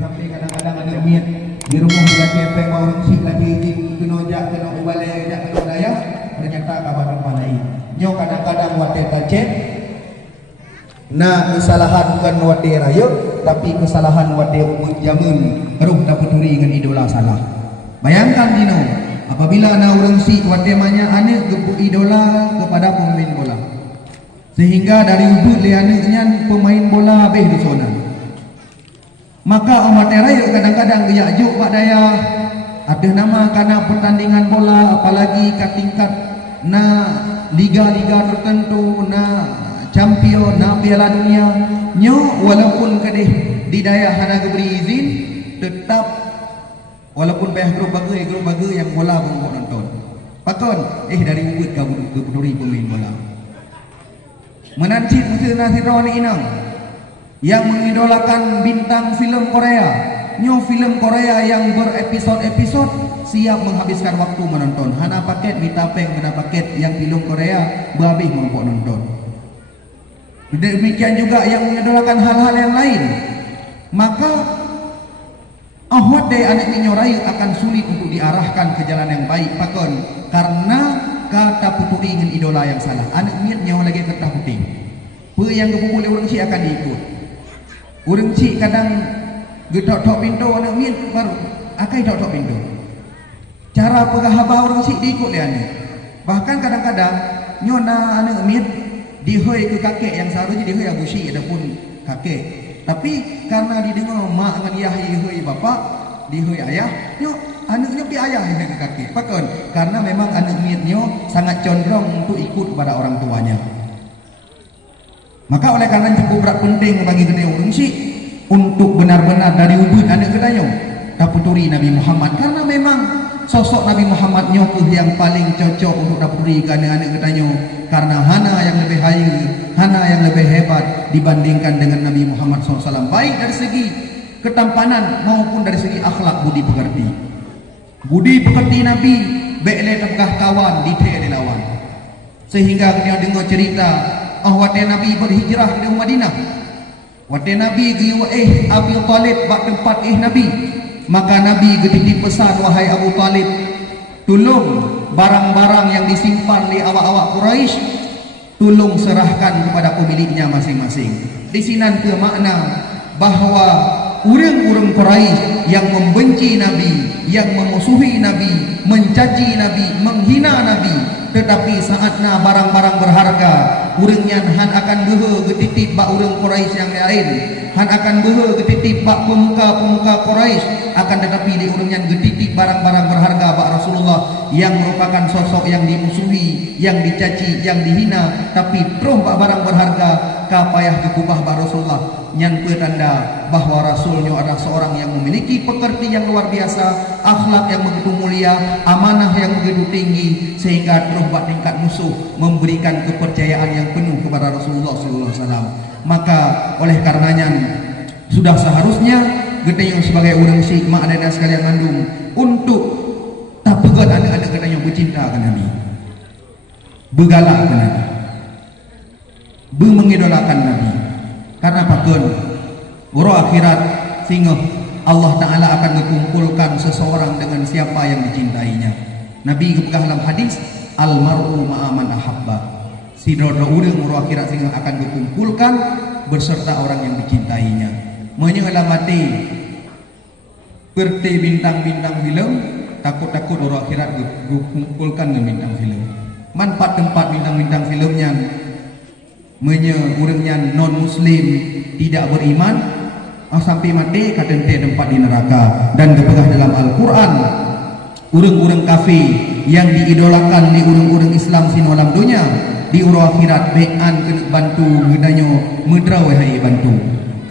sampai kadang-kadang ada miet di rumah dia kepeng orang si lagi izin kena jak kena ubale jak kena daya ternyata kabar lain. Nyo kadang-kadang wate tacet nah kesalahan bukan wate raya tapi kesalahan wate umut jamun ruh dapat turi dengan idola salah. Bayangkan dino apabila na orang si wate manya ane gebuk idola kepada pemain bola sehingga dari wujud liannya pemain bola habis di sana. Maka umat raya kadang-kadang diajuk pak daya ada nama karena pertandingan bola apalagi ke tingkat na liga-liga tertentu na champion na piala dunia nyo walaupun kadeh di daya hana diberi izin tetap walaupun bayar grup bagai yang bola pun mau nonton pakon dari wujud ke peduli pemain bola menancit musuh nasironi inang yang mengidolakan bintang film Korea nyo film Korea yang berepisod-episod siap menghabiskan waktu menonton hana paket ditapeng hana paket yang film Korea berhabis mampu nonton. Demikian juga yang mengidolakan hal-hal yang lain maka ahwat de anak minyorai akan sulit untuk diarahkan ke jalan yang baik pakon karena kata puturi dengan idola yang salah anak miatnya lagi ketah putih yang kepupuli orang si akan diikut. Orang cik kadang getok-tok pintu anak miat baru akai tok-tok pintu. Cara pegahaba orang cik diikut dia ni. Bahkan kadang-kadang nyona anak miat dihoi ke kakek yang seharusnya dihoi abu syik adapun kakek. Tapi karena didengar mak dengan ayah dihoi bapak, dihoi ayah, nyo anaknya pi ayah yang ke kakek. Pakon karena memang anak miatnya sangat condong untuk ikut kepada orang tuanya. Maka oleh karena cukup berat penting bagi kita orang syik untuk benar-benar dari wujud anak kedayo daputuri Nabi Muhammad karena memang sosok Nabi Muhammad nyokuh yang paling cocok untuk daputuri ke anak kedayo karena hana yang lebih hayu, hana yang lebih hebat dibandingkan dengan Nabi Muhammad SAW baik dari segi ketampanan maupun dari segi akhlak budi pekerti Nabi be'le tegah kawan dite lawan sehingga dia dengar cerita wate Nabi berhijrah ke Madinah wate Nabi giwa Abi Talib bak tempat Nabi maka Nabi getitip pesan wahai Abu Talib tolong barang-barang yang disimpan di awak-awak Quraisy tolong serahkan kepada pemiliknya masing-masing. Di sini ke makna bahwa orang-orang Quraisy yang membenci Nabi, yang memusuhi Nabi, mencaci Nabi, menghina Nabi, tetapi saatnya barang-barang berharga urangnya han akan behe getitip bak urang Quraisy yang lain, han akan behe getitip bak pemuka-pemuka Quraisy, akan tetapi di urangnya getitip barang-barang berharga bak Rasulullah yang merupakan sosok yang dimusuhi, yang dicaci, yang dihina, tapi terus bak barang berharga kapayah kekubah bak Rasulullah yang petanda bahwa Rasulnya adalah seorang yang memiliki pekerti yang luar biasa, akhlak yang begitu mulia, amanah yang begitu tinggi, sehingga terus bak tingkat musuh memberikan kepercayaan yang penuh kepada Rasulullah SAW. Maka oleh karenanya sudah seharusnya kita yang sebagai orang syik mak dan sekalian mandung untuk tak pegat anak-anak kita yang bercinta ke Nabi, bergalak ke Nabi, mengidolakan Nabi. Karena pakun uro akhirat sehingga Allah Ta'ala akan mengumpulkan seseorang dengan siapa yang dicintainya. Nabi kepegah dalam hadis almar'u ma'aman ahabba, si dodo urang uro akhirat sehingga akan dikumpulkan berserta orang yang dicintainya. Menyelah mati seperti bintang-bintang film, takut-takut uro akhirat dikumpulkan dengan bintang film. Manfaat tempat bintang-bintang filmnya urangnya non muslim tidak beriman sampai mati katente tempat di neraka. Dan kepegah dalam Al-Quran urang-urang kafir yang diidolakan di urang-urang Islam sino alam dunia di uro akhirat bean kena bantu gedanyo medraw hai bantu.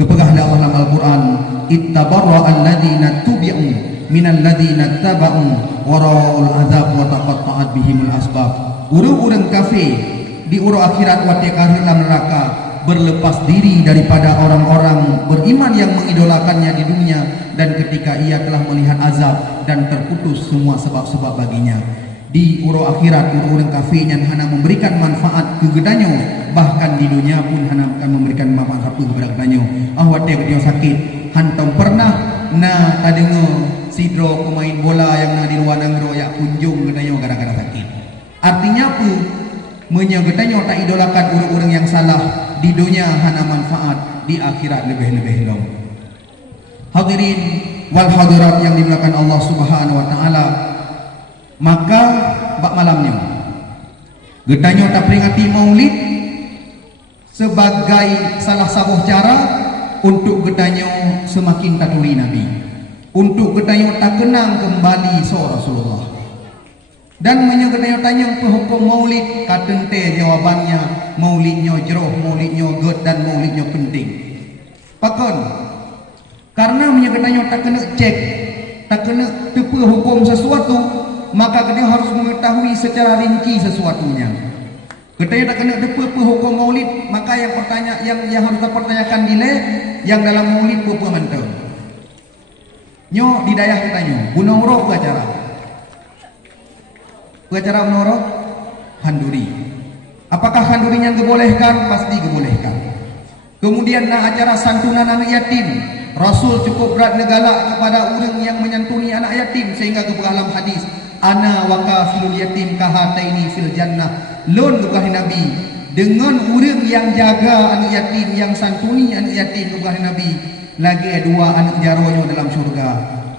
Kepegah dalam Al-Quran ittabarra alladhina tubi'u minal ladhina taba'u waraul azab wa taqatta'at bihimul asbab. Urang-urang kafir di uro akhirat wate kahir dalam neraka berlepas diri daripada orang-orang beriman yang mengidolakannya di dunia, dan ketika ia telah melihat azab dan terputus semua sebab-sebab baginya di uro akhirat urang kafir yang hana memberikan manfaat ke gedanyo, bahkan di dunia pun hana akan memberikan manfaat kepada gedanyo. Wate dia sakit hantam pernah na tadengo sidro pemain bola yang na di luar negeri ya kunjung gedanyo gara-gara sakit. Artinya apa? Menyegetanyo tak idolakan orang-orang yang salah di dunia hana manfaat, di akhirat lebih-lebih long. Hadirin wal hadirat yang dimuliakan Allah Subhanahu wa taala, maka bak malamnya getanyo tak peringati Maulid sebagai salah satu cara untuk getanyo semakin taturi Nabi, untuk getanyo tak kenang kembali so Rasulullah. Dan menyegetanyo tanya hukum Maulid, katente jawabannya Maulidnya jeroh, Maulidnya god dan Maulidnya penting. Pakon karena menyegetanyo tak kena cek, tak kena tepu hukum sesuatu, maka kita harus mengetahui secara rinci sesuatunya. Kita tak kena tepu hukum Maulid, maka yang harus dipertanyakan dile yang dalam Maulid apa mentau. Nyo di daerah kita nyo, gunung roh ke acara. Acara menoroh handuri. Apakah handurinya dibolehkan? Pasti dibolehkan. Kemudian acara santunan anak yatim, Rasul cukup berat negala kepada orang yang menyantuni anak yatim sehingga ke dalam hadis ana wa kafilul yatim kahataini fil jannah. Lon kepada Nabi dengan orang yang jaga anak yatim, yang santuni anak yatim kepada Nabi, lagi dua anak jaronya dalam syurga.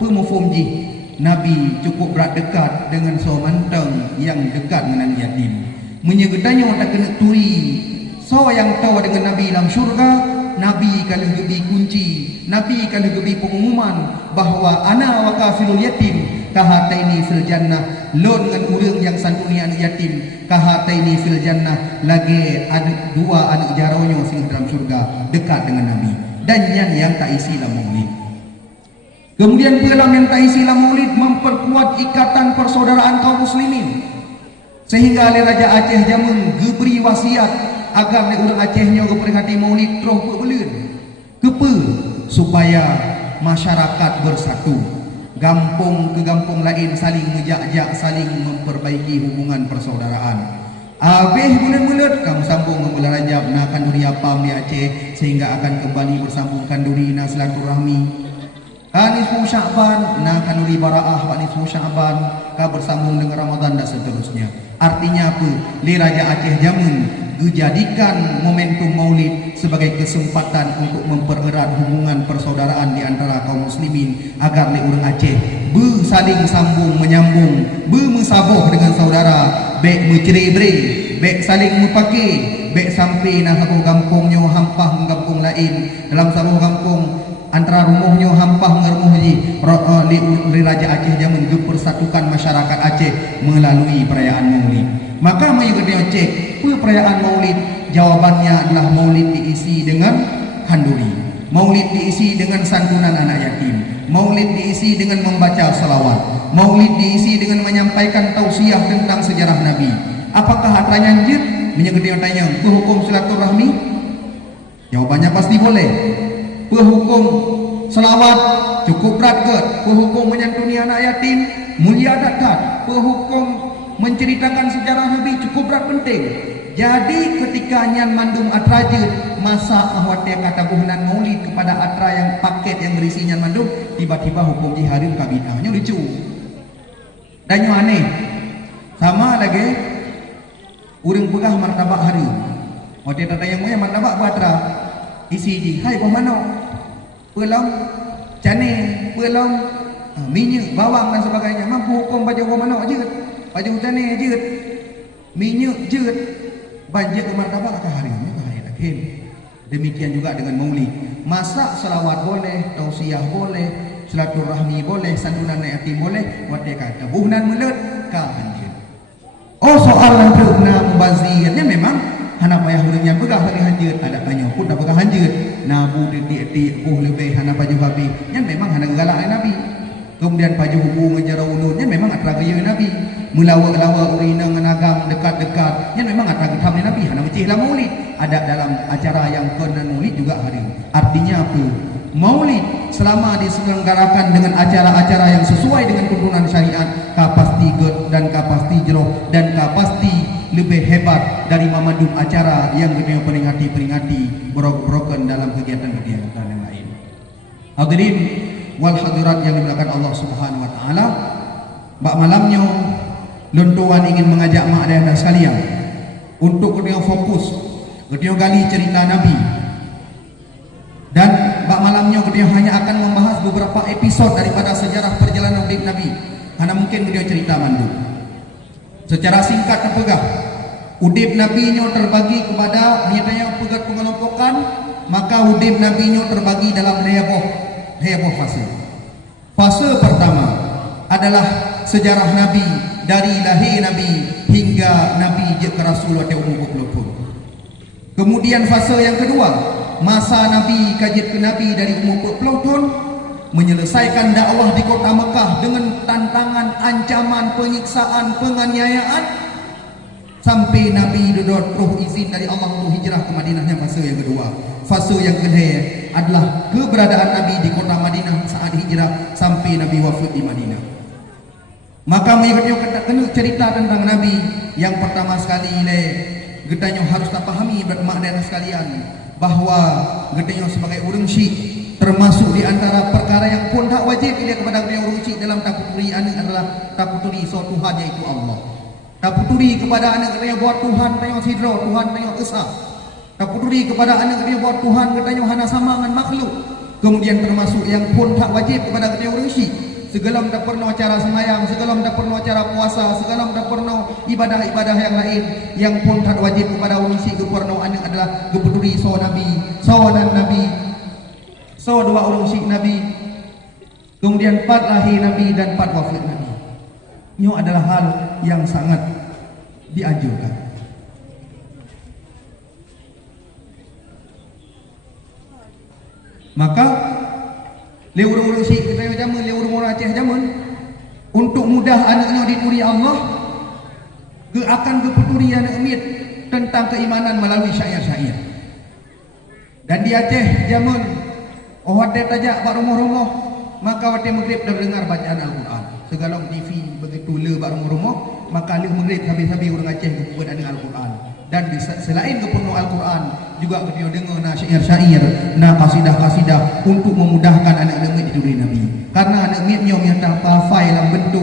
Pemufumji Nabi cukup berat dekat dengan seorang manteng yang dekat dengan yatim. Menyegetannya tak kena turi. So yang tahu dengan Nabi dalam syurga, Nabi kalau gebi kunci, Nabi kalau gebi pengumuman bahawa ana wa kafilul yatim kahataini fil jannah. Lon dengan orang yang santuni anak yatim kahataini fil jannah, lagi ada dua anak jaronya sing dalam syurga dekat dengan Nabi. Dan yang tak isi dalam Maulid. Kemudian film yang tak isi dalam Maulid memperkuat ikatan persaudaraan kaum muslimin, sehingga oleh Raja Aceh jamun geberi wasiat agar orang Acehnya keperhati Maulid terus berbelun kepe supaya masyarakat bersatu, gampung ke gampung lain saling ngejak-jak, saling memperbaiki hubungan persaudaraan. Habis bulan-bulan kamu sambung ke bulan Rajab na kanduri apam di Aceh sehingga akan kembali bersambung kanduri na silaturahmi. Nisfu Sya'ban na kanuri baraah wa nisfu Sya'ban ka bersambung dengan Ramadan dan seterusnya. Artinya apa? Li Raja Aceh jamun dijadikan momentum Maulid sebagai kesempatan untuk mempererat hubungan persaudaraan di antara kaum muslimin agar li orang Aceh saling sambung menyambung, bermusaboh dengan saudara, baik menceri-beri, baik saling mupake, baik sampai na satu kampungnya hampah kampung lain, dalam satu kampung antara rumahnya hampah mengeruh li Raja Aceh jaman persatukan masyarakat Aceh melalui perayaan Maulid. Maka mengikuti cek perayaan Maulid, jawabannya adalah Maulid diisi dengan handuri, Maulid diisi dengan santunan anak yatim, Maulid diisi dengan membaca salawat, Maulid diisi dengan menyampaikan tausiah tentang sejarah Nabi. Apakah atranya anjir? Mengikuti tanya hukum silaturahmi? Jawabannya pasti boleh. Hukum selawat cukup berat ke? Hukum menyantuni anak yatim mulia dekat? Hukum menceritakan sejarah Nabi cukup berat penting. Jadi ketika nyan mandum atraje masa ahwatnya kata buhanan Maulid kepada atra yang paket yang berisi nyan mandum, tiba-tiba hukum jiharim kabinahnya lucu dan yang aneh. Sama lagi urang pegah martabak hari waktu tata yang punya martabak batra isi ji hai pemano pelong cane pelong minyak bawang dan sebagainya, mampu hukum baju pemano jeut, baju cane jeut, minyak jeut, banjir ke martabak ke harinya ke hari akhir. Demikian juga dengan Maulid, masa selawat boleh, tausiah boleh, silaturahmi boleh, santunan yatim boleh, wate kata buhnan mulut ka banjir. Oh soal lantrukna mubazirnya memang hana payah urangnya begah lagi hanjut, ada tanya pun dah begah hanjut, nabu titik-titik puh lebih hana baju babi yang memang hana galak Nabi. Kemudian baju hubu ngejarau ulunnya memang atra gaya Nabi, melawa-lawa urina ngenagam dekat-dekat yang memang atra getam Nabi, hana mecihlah Maulid ada dalam acara yang kena Maulid juga hari. Artinya apa? Maulid selama diselenggarakan dengan acara-acara yang sesuai dengan tuntunan syariat, kapasti god dan kapasti jeroh dan kapasti lebih hebat dari memandu acara yang kita peringati-peringati brok-broken dalam kegiatan-kegiatan yang lain. Hadirin wal hadirat yang dimuliakan Allah Subhanahu wa taala. Bak malamnya Luntuan ingin mengajak mak dan anda sekalian untuk kita fokus, kita gali cerita Nabi. Dan bak malamnya kita hanya akan membahas beberapa episod daripada sejarah perjalanan hidup Nabi. Karena mungkin kita cerita mandu. Secara singkat terpegah, udip Nabi nya terbagi kepada biasanya pegat pengelompokan, maka udip Nabi nya terbagi dalam heboh fase. Fase pertama adalah sejarah Nabi dari lahir Nabi hingga Nabi je ke Rasul ada umur 20 tahun. Kemudian fase yang kedua, masa Nabi kajit ke Nabi dari umur 40 tahun, menyelesaikan dakwah di kota Mekah dengan tantangan, ancaman, penyiksaan, penganiayaan, sampai Nabi duduk roh izin dari Allah untuk hijrah ke Madinahnya. Fase yang kedua. Fase yang ketiga adalah keberadaan Nabi di kota Madinah saat hijrah sampai Nabi wafat di Madinah. Maka kita kena cerita tentang Nabi. Yang pertama sekali kita harus tak pahami makna sekalian bahawa kita sebagai orang Syiah termasuk di antara perkara yang pun tak wajib dia kepada orang Syiah dalam takuturi ini adalah takuturi so Tuhan yaitu Allah. Takuturi kepada anak kita buat Tuhan tanya sidra, Tuhan tanya esa. Takuturi kepada anak kita buat Tuhan katanya hana sama dengan makhluk. Kemudian termasuk yang pun tak wajib kepada kita orang Syiah, segala tak pernah cara semayang, segala tak pernah cara puasa, segala tak pernah ibadah-ibadah yang lain yang pun tak wajib kepada orang Syiah kepernaan yang adalah kepeduli so Nabi, so dan Nabi, so dua orang Syiah Nabi, kemudian 4 lahir Nabi dan 4 wafat Nabi. Ini adalah hal yang sangat dianjurkan. Maka orang-orang Syiah kita zaman, orang-orang Aceh zaman, untuk mudah anaknya dituri Allah, akan kepeturi anak mit tentang keimanan melalui syair-syair. Dan di Aceh zaman, wate tajak pak rumah-rumah, maka wate maghrib dah dengar bacaan Al-Quran. Segala TV begitu le pak rumah-rumah, maka le maghrib habis-habis orang Aceh kepada dengan Al-Quran. Dan selain kepenuh Al-Quran, juga kita dengar na syair-syair, na kasidah-kasidah untuk memudahkan anak-anak mit dituri Nabi. Karena anak mitnya minta hafal dalam bentuk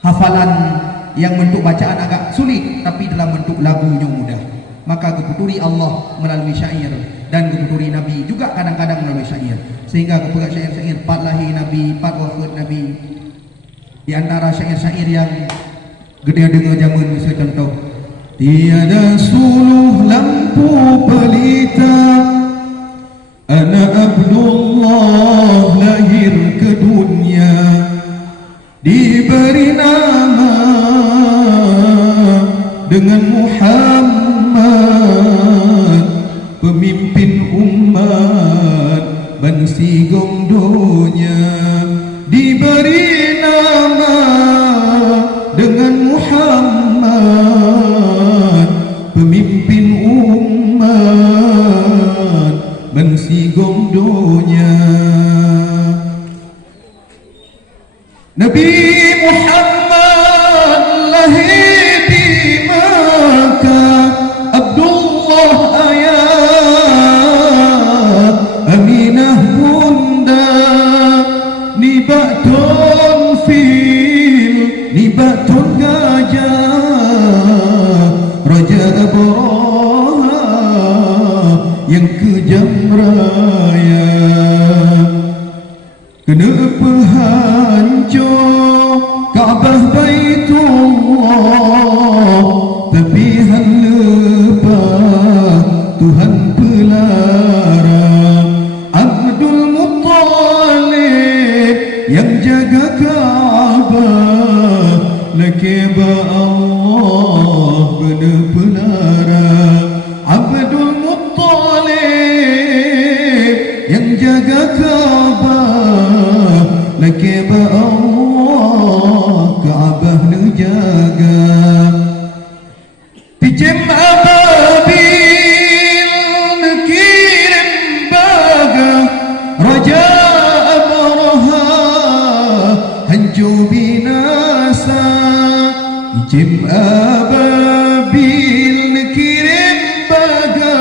hafalan yang bentuk bacaan agak sulit, tapi dalam bentuk lagunya mudah. Maka keputuri Allah melalui syair dan keputuri Nabi juga kadang-kadang melalui syair. Sehingga kepegat syair-syair 4 lahir Nabi, 4 wafat Nabi. Di antara syair-syair yang gede dengar zaman misalnya contoh, tiada suluh lampu pelita, anak Abdullah lahir ke dunia, diberi nama dengan Muhammad, pemimpin umat bansi gomdonya, diberi nama dengan Muhammad, pemimpin umat bansi gomdonya. Nabi Muhammad lahir di Makkah, Abdullah ayah, Aminah bunda, nibatun fil, nibatun gajah, Raja Abraha yang kejam raya. Kenapa hancur Ka'bah Baitullah, tapi hal lupa Tuhan pelarang. Abdul Muttalib yang jaga Ka'bah, lakeba Allah benar pelarang. Abdul Muttalib yang jaga Ka'bah, lakeba Allah Ka'bah nejaga. Pijem ababil nekirim baga, Raja Abraha hancur binasa. Pijem ababil nekirim baga,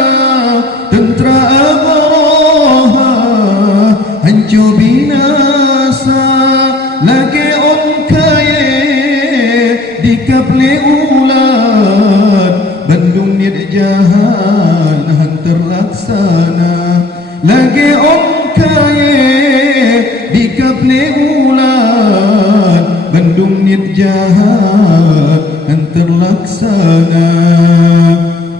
tentera Abraha hancur binasa. terlaksana. Lagi om kaya di kapne ulat Bandung nit jahat dan terlaksana.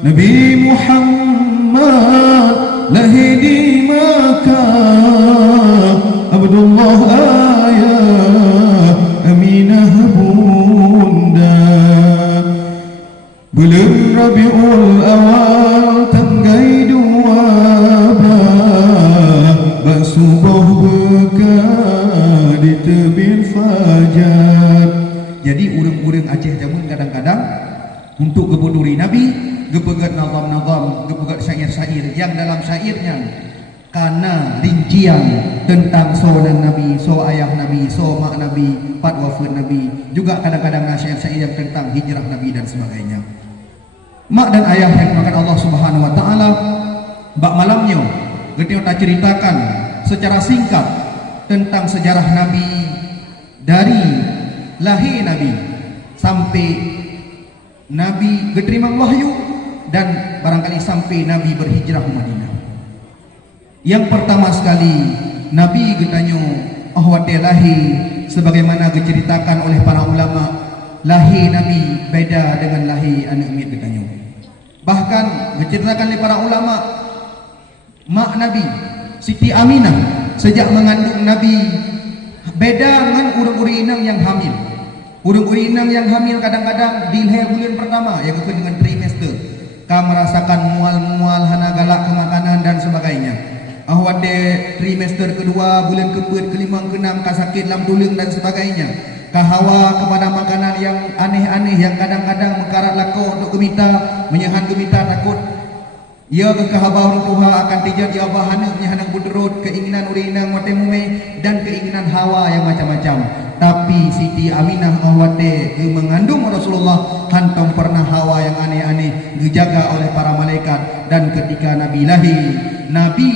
Nabi Muhammad lahir di Makkah, Abdullah ayah, Aminah bunda. Bulan Rabiul Awal tanggai 12 Basubuh bekah di tebing fajar. Jadi urang-urang Aceh jamun kadang-kadang untuk geboduri Nabi, gepegat nazam-nazam, gepegat syair-syair yang dalam syairnya karena rincian tentang so dan Nabi, so ayah Nabi, so mak Nabi, pat wafat Nabi, juga kadang-kadang syair-syair yang tentang hijrah Nabi dan sebagainya. Mak dan ayah yang dimakan Allah Subhanahu wa taala, bak malamnya kita ceritakan secara singkat tentang sejarah Nabi dari lahir Nabi sampai Nabi diterima wahyu dan barangkali sampai Nabi berhijrah ke Madinah. Yang pertama sekali Nabi getanyo ahwate lahir sebagaimana diceritakan oleh para ulama, lahir Nabi beda dengan lahir anak umit getanyo. Bahkan diceritakan oleh para ulama, mak Nabi Siti Aminah sejak mengandung Nabi beda dengan urang-urang inang yang hamil. Urang-urang inang yang hamil kadang-kadang di leher bulan pertama yang disebut dengan trimester, ka merasakan mual-mual, hana galak ke makanan dan sebagainya. Ahwade trimester kedua, bulan keempat, kelima, keenam, ka sakit lam tulang dan sebagainya. Ka hawa kepada makanan yang aneh-aneh yang kadang-kadang mengkarat lako untuk gemita, menyahan gemita takut ia kehabau Tuhan akan tijar dia bahannya hanang buderut, keinginan urinang matemume dan keinginan hawa yang macam-macam. Tapi Siti Aminah awate mengandung Rasulullah hantam pernah hawa yang aneh-aneh dijaga oleh para malaikat. Dan ketika Nabi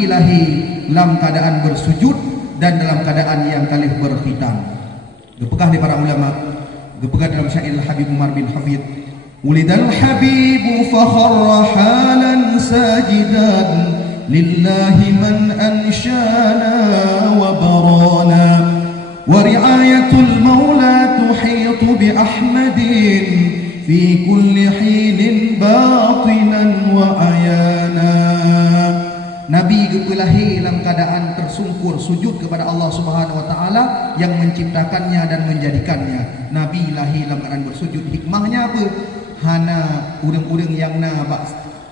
lahir dalam keadaan bersujud dan dalam keadaan yang kalih berkhitan. Gepegah di para ulama, gepegah dalam syair Habib Umar bin Hafid, Ulidal Habibu fakharra halan sajidan lillahi man anshana wa barana wa ri'ayatul maula tuhitu bi Ahmadin fi kulli hinin batinan wa ayana. Nabi lahir dalam keadaan tersungkur sujud kepada Allah Subhanahu wa taala yang menciptakannya dan menjadikannya. Nabi lahir dalam keadaan bersujud. Hikmahnya apa? Hana urang-urang yang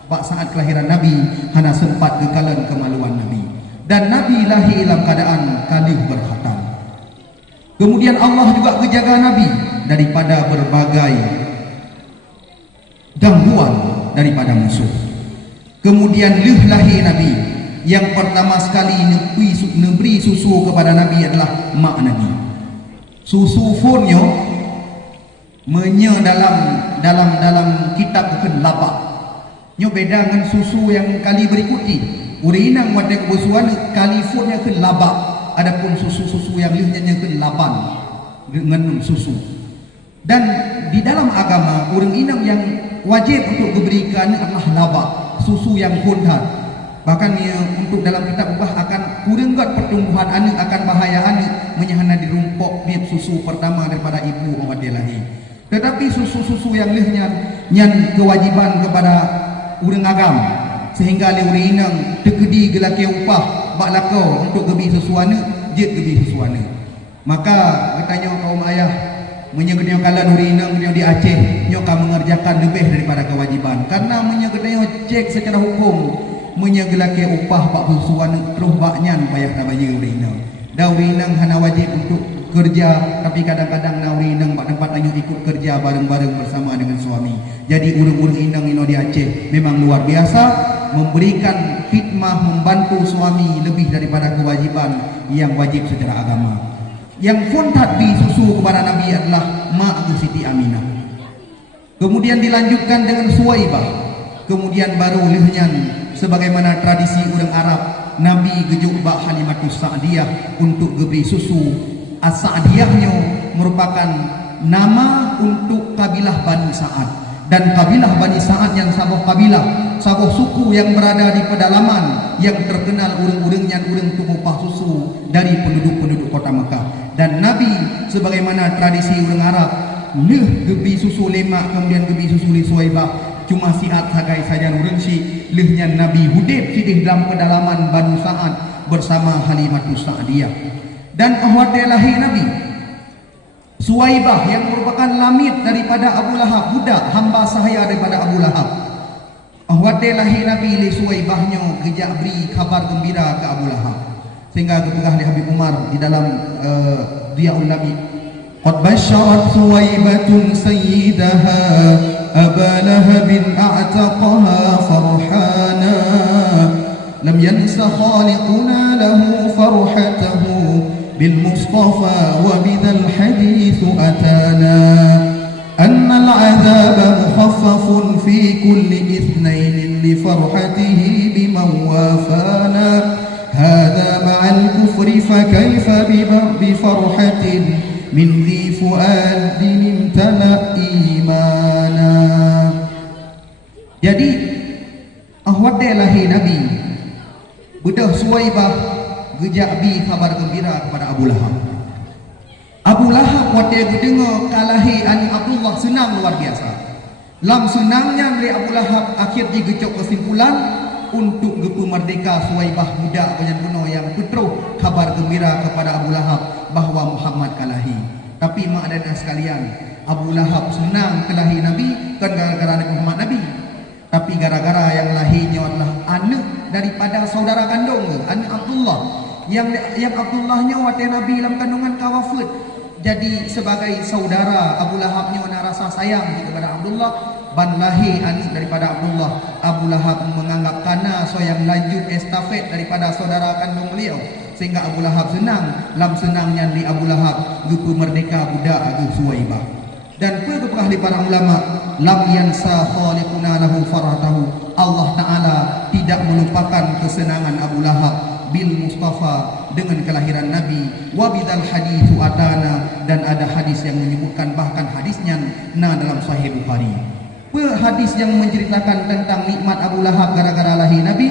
bak saat kelahiran Nabi hana sempat kekalan kemaluan Nabi. Dan Nabi lahir dalam keadaan kalih berkhatam. Kemudian Allah juga menjaga Nabi daripada berbagai gangguan daripada musuh. Kemudian lahir Nabi yang pertama sekali memberi susu kepada Nabi adalah mak Nabi. Susu fonyo dalam kitab ke-8 nyo beda dengan susu yang kali berikuti. Urinang wadai kebusuan kali fonnya ke-8, adapun susu-susu yang lihnya ke-8 dengan susu. Dan di dalam agama orang inang yang wajib untuk diberikan adalah laba, susu yang kontan. Bahkan untuk dalam kitab ubah akan kurang buat pertumbuhan anak, akan bahaya anak menyahana di rumpok bib susu pertama daripada ibu awak dia lahir. Tetapi susu-susu yang lehnya nyan kewajiban kepada urang agam sehingga le urang inang tekedi gelake upah bak lakau untuk gebi sesuana jet gebi sesuana. Maka katanya kaum ayah menyegednya kala urang inang dia di Aceh nyo ka mengerjakan lebih daripada kewajiban karena menyegednya cek secara hukum menyegelake upah bak sesuana terus bak nyan payah ta bayar urang inang. Da urang inang hana wajib untuk kerja, tapi kadang-kadang nauri inang bak tempat lanjut ikut kerja bareng-bareng bersama dengan suami. Jadi urang-urang inang ino di Aceh memang luar biasa memberikan khidmah, membantu suami lebih daripada kewajiban yang wajib secara agama. Yang fontat di susu kepada Nabi adalah mak Siti Aminah. Kemudian dilanjutkan dengan Suwaibah. Kemudian baru lehnya sebagaimana tradisi orang Arab, Nabi gejuk bak Halimatus Sa'diyah untuk geberi susu. As-Sa'diyahnya merupakan nama untuk kabilah Bani Sa'ad. Dan kabilah Bani Sa'ad yang sabuh kabilah, sabuh suku yang berada di pedalaman yang terkenal urang-urangnya urang tumupah susu dari penduduk-penduduk kota Mekah. Dan Nabi sebagaimana tradisi urang Arab, gebi susu lemak kemudian gebi susu li Suwaibah, cuma siat sagai saja urang si lehnya Nabi hudib sidih dalam pedalaman Banu Sa'ad bersama Halimatus Sa'diyah. Dan ahwate lahir Nabi Suwaibah yang merupakan lamid daripada Abu Lahab, budak hamba sahaya daripada Abu Lahab. Ahwate lahir Nabi li Suwaibahnya gejak beri kabar gembira ke Abu Lahab, sehingga kepegah di Habib Umar di dalam Diyaul Nabi, qad basyarat Suwaibatun sayyidaha Aba Lahabin a'taqaha farhana lam yansa khaliquna lahu farhatahu بالمصطفى وبذا الحديث أتانا أن العذاب مخفف في كل اثنين لفرحته بمن وافانا هذا مع الكفر فكيف بفرحة من ذي فؤاد امتلأ إيمانا. Jadi ahwate lahir Nabi budak Suwaibah gejak bi kabar gembira kepada Abu Lahab. Abu Lahab waktu dia dengar kalahi ani Abdullah senang luar biasa. Lam senangnya dari Abu Lahab akhir digecok kesimpulan untuk gepu merdeka Suwaibah budak banyak kuno yang putroh kabar gembira kepada Abu Lahab bahawa Muhammad kalahi. Tapi mak dan sekalian, Abu Lahab senang kalahi Nabi kan gara-gara Nabi Muhammad Nabi. Tapi gara-gara yang lahirnya adalah anak daripada saudara kandung, anak Abdullah. Yang Abdullahnya waktu Nabi dalam kandungan kawafat. Jadi sebagai saudara Abu Lahabnya rasa sayang kepada Abdullah, ban lahir anak daripada Abdullah. Abu Lahab menganggap kana so yang lanjut estafet daripada saudara kandung beliau, sehingga Abu Lahab senang. Lam senangnya di Abu Lahab gupu merdeka budak Abu Suwaibah. Dan perkara di para ulama, lam yansa khaliquna lahu faratahu, Allah Ta'ala tidak melupakan kesenangan Abu Lahab bil Mustafa dengan kelahiran Nabi. Wa bidzal haditsu atana, dan ada hadis yang menyebutkan, bahkan hadisnya dalam Sahih Bukhari. Hadis yang menceritakan tentang nikmat Abu Lahab gara-gara lahir Nabi,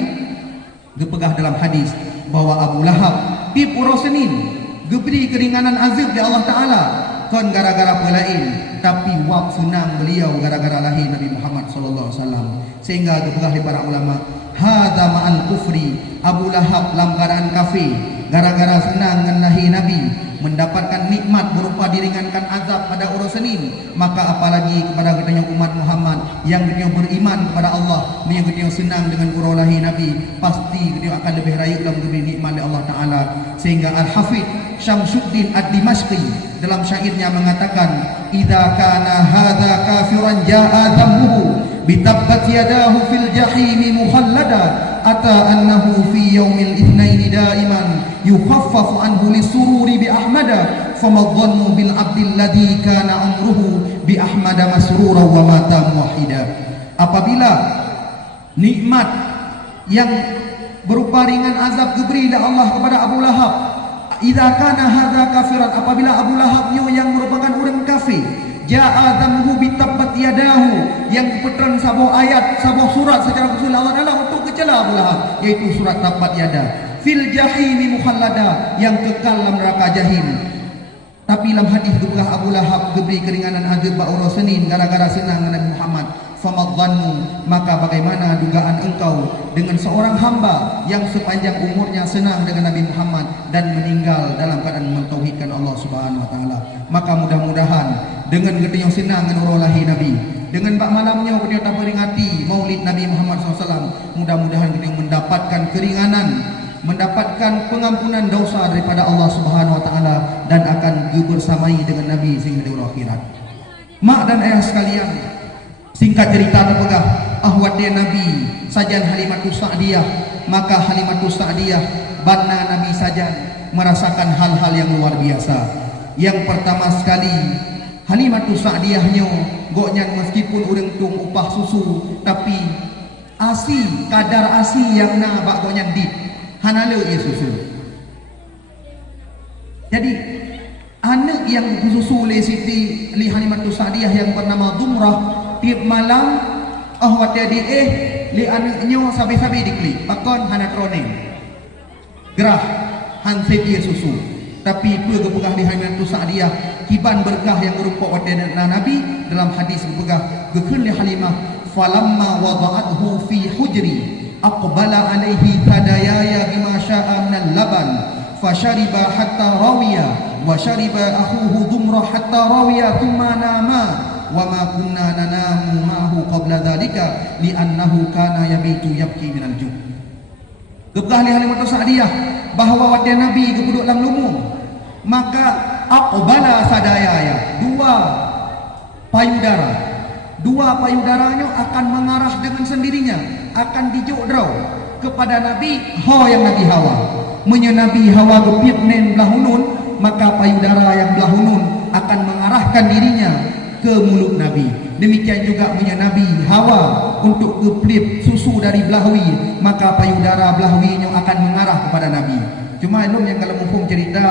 dipegah dalam hadis bahwa Abu Lahab di Purosinin diberi keringanan azab di Allah Ta'ala kan gara-gara pelain, tapi wak senang beliau gara-gara lahir Nabi Muhammad sallallahu alaihi wasallam. Sehingga dipegah di para ulama, hadza ma'al kufri, Abu Lahab langgaran kafir gara-gara senang dengan lahir Nabi, mendapatkan nikmat berupa diringankan azab pada urusanin, maka apalagi kepada kita umat Muhammad yang kita beriman kepada Allah, yang kita senang dengan urus lahir Nabi, pasti kita akan lebih raya dalam diberi nikmat oleh Allah Ta'ala. Sehingga Al-Hafidh Syamsuddin Ad-Dimashqi dalam syairnya mengatakan, idza kana hadza kafiran jaa dhammuhu bitabbat yadahu fil jahim mukhallada ata annahu fi yaumil itsnain daiman yukhaffafu anhu lisururi bi ahmada famadhannu bil abdil ladzi kana umruhu bi ahmada masrura wa mata muwahhida. Apabila nikmat yang berupa ringan azab diberi oleh Allah kepada Abu Lahab, idza kana hadza kafiran, apabila Abu Lahabnya yang merupakan orang kafir, jaa dhammuhu bitabbat yadahu, yang puteran sebuah ayat, sebuah surat secara khusus Allah Taala untuk kecela Abu Lahab, yaitu surat tabbat yada fil jahimi mukhallada, yang kekal dalam neraka jahim. Tapi dalam hadis juga Abu Lahab diberi keringanan azab ba'ura senin gara-gara senang dengan Muhammad. Famadhannu, maka bagaimana dugaan engkau dengan seorang hamba yang sepanjang umurnya senang dengan Nabi Muhammad dan meninggal dalam keadaan mentauhidkan Allah Subhanahu wa taala. Maka mudah-mudahan dengan kita senang dengan urus lahir Nabi, dengan bak malamnya kita peringati Maulid Nabi Muhammad SAW, mudah-mudahan kita mendapatkan keringanan, mendapatkan pengampunan dosa daripada Allah Subhanahu wa taala, dan akan bersamai dengan Nabi sehingga di akhirat. Mak dan ayah sekalian, singkat cerita terpegah ahwat dia Nabi sajan Halimatus Sa'diyah, maka Halimatus Sa'diyah bana Nabi sajan merasakan hal-hal yang luar biasa. Yang pertama sekali, Halimatus Sa'diyahnya goknya meskipun urang tung upah susu, tapi asi kadar asi yang na bak goknya dit hanale ia susu. Jadi anak yang susu oleh Siti Halimatus Sa'diyah yang bernama Dumrah, tiap malam ahwat dia li anaknya sabi-sabi diklik pakon hana troning gerah hansip ia susu tapi pun kepegah di Halimatu Sa'diyah kiban berkah yang berupa wadana Nabi dalam hadis kepegah gekun li Halimah falamma wada'athu fi hujri aqbala alaihi tadayaya bima sya'a minal laban fashariba hatta rawiya wa shariba akhuhu dumra hatta rawiya thumma nama wa ma kunna nanamu ma'hu qabla dhalika li'annahu kana yabitu yabki minal ju'. Kepegah li Halimatu Sa'diyah bahawa wadah Nabi kepuduk dalam lumung maka aqbala sadayaya dua payudaranya akan mengarah dengan sendirinya akan dijuk draw kepada Nabi yang Nabi hawa menyenabi hawa gepip nen belahunun maka payudara yang belahunun akan mengarahkan dirinya ke mulut Nabi. Demikian juga menyenabi hawa untuk geplip susu dari belahwi maka payudara belahwinya akan mengarah kepada Nabi. Cuma ilmu yang kalau mufum cerita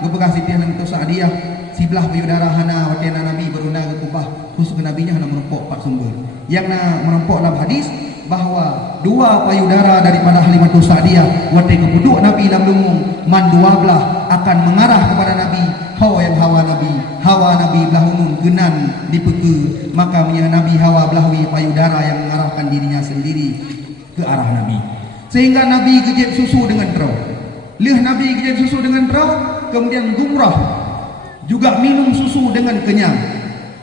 gepegah Siti Halimatu Sa'diyah si belah payudara hana wadena Nabi berunda ke kubah khusus ke Nabinya hana merempok pak sumber yang na merempok dalam hadis bahawa dua payudara daripada Halimatu Sa'diyah wadai kepuduk Nabi dalam lumung man dua belah akan mengarah kepada Nabi yang hawa Nabi belahunun genan dipeke maka Nabi hawa belahwi payudara yang mengarahkan dirinya sendiri ke arah Nabi sehingga Nabi kejep susu dengan terau Nabi kejep susu dengan terau kemudian gumrah juga minum susu dengan kenyang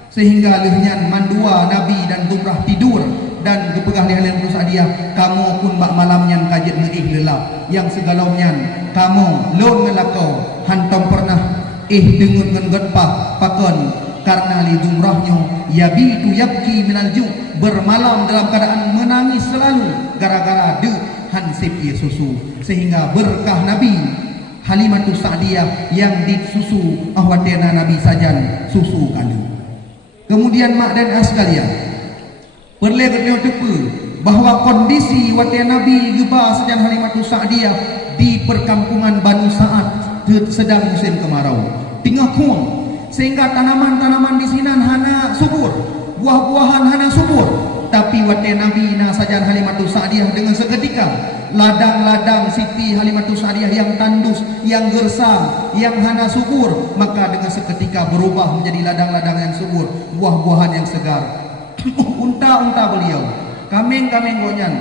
sehingga lehnya mandua Nabi dan gumrah tidur dan kepegah li Halimatu Sa'diyah kamu pun bak malamnya kajet neih lelap yang segalaunya kamu lon ngelakau hantam pernah dengan getpah pakon karena li gumrahnya yabitu yabki minal ju' bermalam dalam keadaan menangis selalu gara-gara hansip ia susu sehingga berkah Nabi Halimatu Sa'diyah yang disusu ahwadena Nabi sajan susu kali. Kemudian mak dan as sekalian perlegatnya tepe bahawa kondisi wadena Nabi geba sajan Halimatu Sa'diyah di perkampungan Banu Sa'ad sedang musim kemarau tengah kuang sehingga tanaman-tanaman di sini hana subur buah-buahan hana subur tapi wadena Nabi na sajan Halimatu Sa'diyah dengan seketika ladang-ladang Siti Halimatu Sa'diyah yang tandus, yang gersam, yang hana subur maka dengan seketika berubah menjadi ladang-ladang yang subur, buah-buahan yang segar. Unta-unta beliau, kambing-kambing gonyan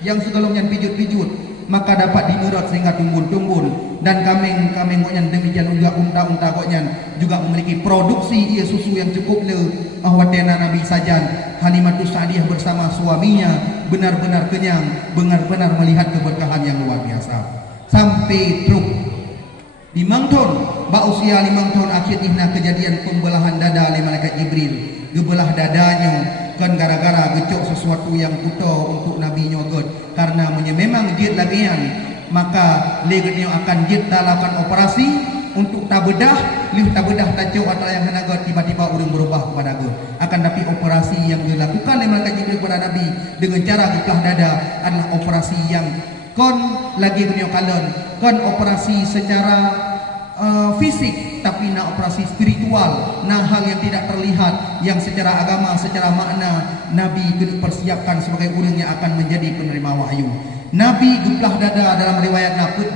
yang segalanya pijut-pijut maka dapat dimurat sehingga tumbun-tumbun dan kambing-kambing gonyan demikian juga unta-unta gonyan juga memiliki produksi ia susu yang cukup le ahwadena Nabi sajan Halimatu Sa'diyah bersama suaminya benar-benar kenyang, benar-benar melihat keberkahan yang luar biasa sampai truk 5 tahun usia 5 tahun akhirnya kejadian pembelahan dada oleh malaikat Jibril gebelah dadanya kan gara-gara gecok sesuatu yang kuto untuk Nabi nyogot karena memang jid lagian maka legetnya akan jid lakukan operasi untuk tabedah tabedah tancuk atau yang hanagot tiba-tiba orang berubah kepada God akan tapi operasi yang dilakukan oleh malaikat Jibril kepada Nabi dengan cara geplah dada adalah operasi yang kon lagi dunia kalian kon operasi secara fisik tapi nak operasi spiritual nak hal yang tidak terlihat yang secara agama secara makna Nabi kena persiapkan sebagai orang yang akan menjadi penerima wahyu. Nabi geplah dada dalam riwayat Nafud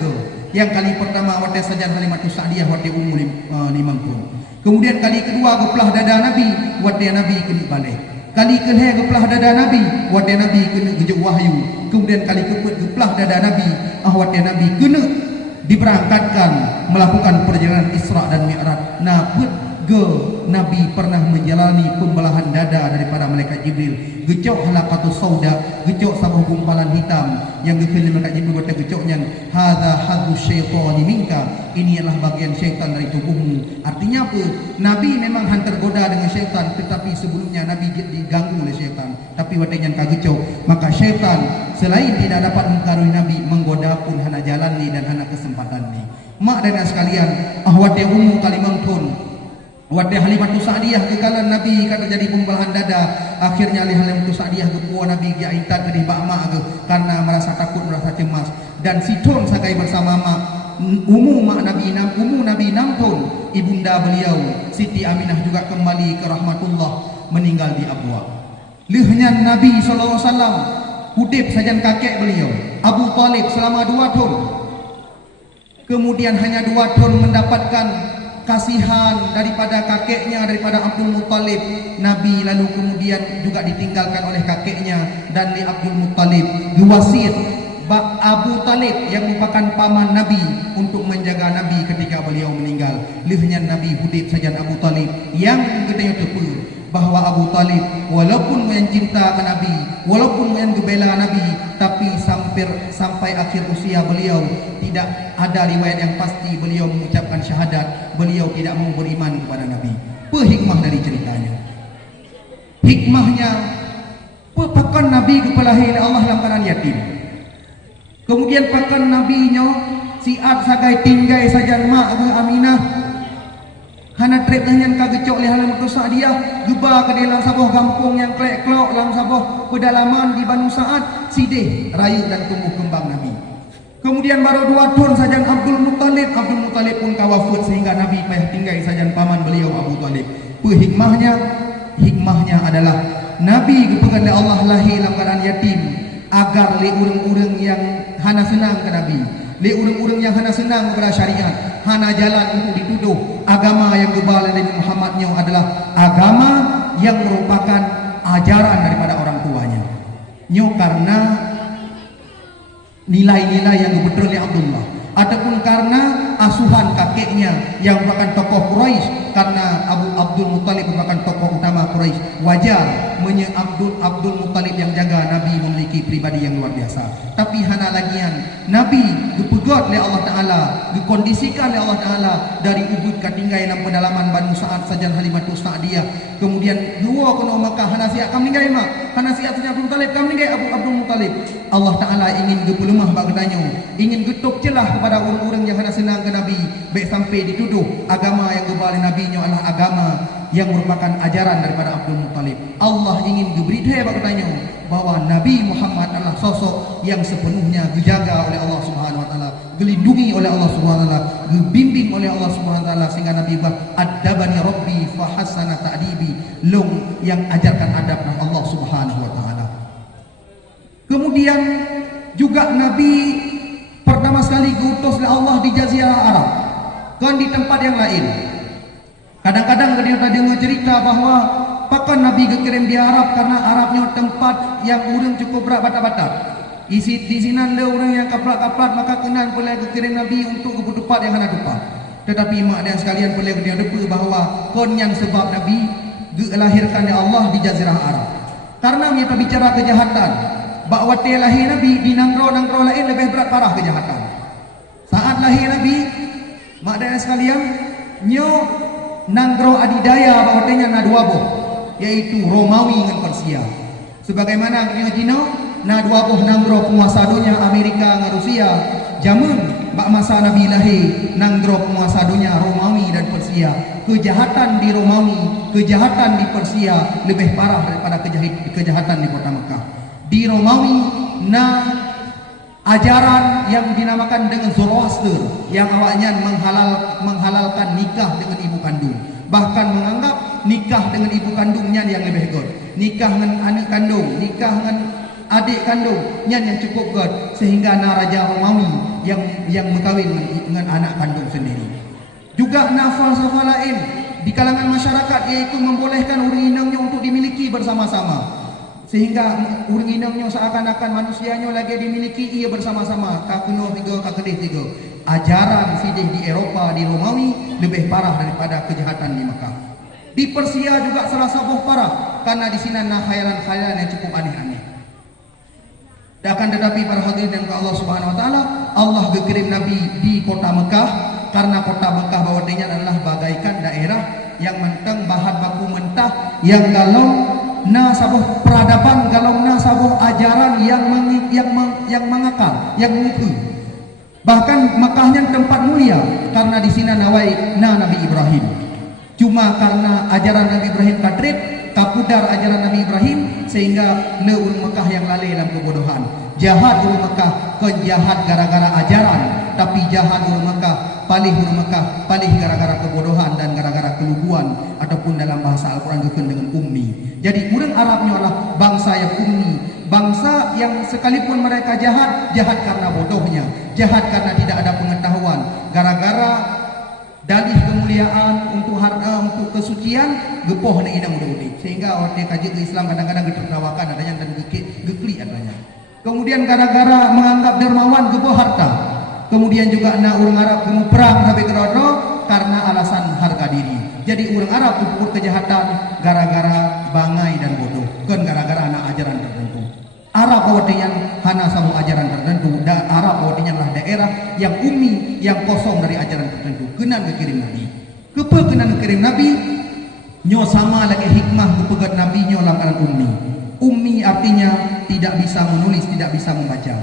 yang kali pertama wadai sajan Halimatu Sa'diyah wadai umur 5 tahun. Kemudian kali kedua geplah dada Nabi wadai Nabi kena balik. Kali kedua geplah dada Nabi wadai Nabi kena gejuk wahyu. Kemudian kali keempat geplah dada Nabi wadai Nabi kena diberangkatkan melakukan perjalanan Isra dan Mi'raj. Nabi pernah menjalani pembelahan dada daripada malaikat Jibril. Gecok halaqatus sauda, gecok sabuk gumpalan hitam yang dipilih malaikat Jibril berkata gecoknya, hadza hadzu syaitani minka. Ini adalah bagian syaitan dari tubuhmu. Artinya apa? Nabi memang hantar goda dengan syaitan, tetapi sebelumnya Nabi diganggu oleh syaitan. Tapi wadainya kagecok, maka syaitan selain tidak dapat mengkarui Nabi, menggoda pun hana jalan ni dan hana kesempatan ni. Mak dan sekalian, wadai umum kalimangtun wadai Halimatu Sa'diyah kekalan Nabi kata jadi pembelahan dada akhirnya Halimatu Sa'diyah kepuan Nabi giaitan ke di bakma ke karena merasa takut merasa cemas dan siton sakai bersama mak Nabi 6 tahun ibunda beliau Siti Aminah juga kembali ke rahmatullah meninggal di Abwa. Lihnya Nabi SAW hudib sajan kakek beliau Abu Talib selama 2 tahun. Kemudian hanya 2 tahun mendapatkan kasihan daripada kakeknya, daripada Abdul Muttalib. Nabi lalu kemudian juga ditinggalkan oleh kakeknya, dan di Abdul Muttalib diwasiat Abu Talib yang merupakan paman Nabi untuk menjaga Nabi ketika beliau meninggal. Lehnya Nabi hudib saja Abu Talib yang kita tepu bahawa Abu Talib walaupun yang cinta ke Nabi, walaupun yang gebela Nabi, tapi sampai akhir usia beliau tidak ada riwayat yang pasti beliau mengucapkan syahadat, beliau tidak mau beriman kepada Nabi. Apa hikmah dari ceritanya? Hikmahnya, pakan Nabi kepelahi oleh Allah dalam keadaan yatim. Kemudian pakan Nabi nyo siat sagai tinggai saja mak Aminah. Hana trip nyan kagecok leh halam tusak dia geba ke dalam sabuh kampung yang klek-klok dalam sabuh pedalaman di Banu Sa'ad sidih rayu dan tumbuh kembang Nabi. Kemudian baru 2 tahun saja Abdul Muttalib pun kawafut sehingga Nabi payah tinggal saja paman beliau Abu Talib. Hikmahnya adalah Nabi kepegan oleh Allah lahir dalam keadaan yatim agar le urang-urang yang hana senang ke Nabi, le urang-urang yang hana senang kepada syariat, hana jalan untuk dituduh agama yang gebal Nabi Muhammadnya adalah agama yang merupakan ajaran daripada orang tuanya. Nyo karena nilai-nilai yang betul oleh Abdullah, ataupun karena asuhan kakeknya yang merupakan tokoh Quraisy, karena Abdul Muttalib merupakan tokoh utama Quraisy. Wajar Abdul Muttalib yang jaga Nabi memiliki pribadi yang luar biasa. Tapi hana lagian Nabi dipegot oleh Allah Ta'ala, dikondisikan oleh Allah Ta'ala dari ubud katinggai dalam pedalaman Banu Sa'ad sajan Halimatus Sa'diyah. Kemudian dua kono Makkah hana siap kami ninggai mak, hana siap saja Abdul Muttalib kami ninggai Abdul Muttalib. Allah Ta'ala ingin gepelemah bagdanya, ingin getuk celah kepada orang-orang yang hana senang ke Nabi, baik sampai dituduh agama yang gebal Nabi nya adalah agama yang merupakan ajaran daripada Abdul Muttalib. Allah ingin diberitahu bagdanya bahwa Nabi Muhammad adalah sosok yang sepenuhnya dijaga oleh Allah Subhanahu wa taala, dilindungi oleh Allah Subhanahu wa taala, dibimbing oleh Allah Subhanahu wa taala, sehingga Nabi adabani rabbi fa hasana ta'dibi, long yang ajarkan adab Allah Subhanahu wa taala. Kemudian juga Nabi pertama sekali diutus oleh Allah di Jazirah Arab, kan di tempat yang lain. Kadang-kadang kita dengar cerita bahawa pakan Nabi dikirim di Arab karena Arabnya tempat yang orang cukup berat batat-batat. Di sini ada orang yang kaplat-kaplat, maka kena boleh dikirim Nabi untuk ke tempat yang hana dupa. Tetapi mak dan sekalian boleh dia depa bahawa konyan sebab Nabi dilahirkan oleh Allah di Jazirah Arab. Karena kita bicara kejahatan, bahawa dia lahir Nabi di nangro lain lebih berat parah kejahatan. Saat lahir Nabi, mak dan sekalian, nyo nangro adidaya bahwatanya na dua boh, yaitu Romawi dengan Persia. Sebagaimana kita Cina na dua boh nangro penguasa dunia Amerika dengan Rusia, jamun bak masa Nabi lahir nangro penguasa dunia Romawi dan Persia. Kejahatan di Romawi, kejahatan di Persia lebih parah daripada kejahatan di kota Mekah. Di Romawi na ajaran yang dinamakan dengan Zoroaster, yang awalnya menghalalkan nikah dengan ibu kandung, bahkan menganggap nikah dengan ibu kandungnya yang lebih god, nikah dengan anak kandung, nikah dengan adik kandungnya yang cukup god, sehingga Raja Romawi yang berkahwin dengan anak kandung sendiri. Juga falsafah lain di kalangan masyarakat, yaitu membolehkan orang inangnya untuk dimiliki bersama-sama, sehingga urang inangnya seakan-akan manusianya lagi dimiliki ia bersama-sama, kakuno tiga kakedih tiga. Ajaran sidih di Eropah, di Romawi lebih parah daripada kejahatan di Mekah. Di Persia juga salah satu parah, karena di sini ada khayalan-khayalan yang cukup aneh-aneh. Akan tetapi para hadirin yang Allah Subhanahu wa taala, Allah kirim Nabi di kota Mekah, karena kota Mekah bahwanya adalah bagaikan daerah yang mentang bahan baku mentah, yang galau na sabuh peradaban, galau na sabuh ajaran yang mengakal, yang mengukur. Bahkan Mekahnya tempat mulia karena di sini nawai Nabi Ibrahim. Cuma karena ajaran Nabi Ibrahim kadrib, kapudar ajaran Nabi Ibrahim, sehingga le urang Mekah yang lalai dalam kebodohan. Jahat urang Mekah, jahat gara-gara ajaran, tapi jahat urang Mekah, palih urang Mekah, palih gara-gara kebodohan dan gara-gara keluguan, ataupun dalam bahasa Al-Quran juga dengan ummi. Jadi urang Arabnya adalah bangsa yang ummi, Bangsa yang sekalipun mereka jahat, jahat karena bodohnya, jahat karena tidak ada pengetahuan. Gara-gara dalih kemuliaan untuk harta, untuk kesucian, gepoh na inang udah. Sehingga orang kaji ke Islam kadang-kadang ditertawakan adanya dan gekli adanya. Kemudian gara-gara menganggap dermawan gepoh harta. Kemudian juga na orang Arab gemu perang sampai ke Rodro karena alasan harga diri. Jadi orang Arab ukur kejahatan gara-gara bangai dan bodoh, kan gara-gara anak ajaran tertentu. Arab bawatinya hana sama ajaran tertentu, dan Arab bawatinya lah daerah yang ummi, yang kosong dari ajaran tertentu. Kenan kekirim Nabi, kenan kekirim Nabi, nyo sama lagi hikmah kepegat Nabi nyo langkaran ummi. Ummi artinya tidak bisa menulis, tidak bisa membaca.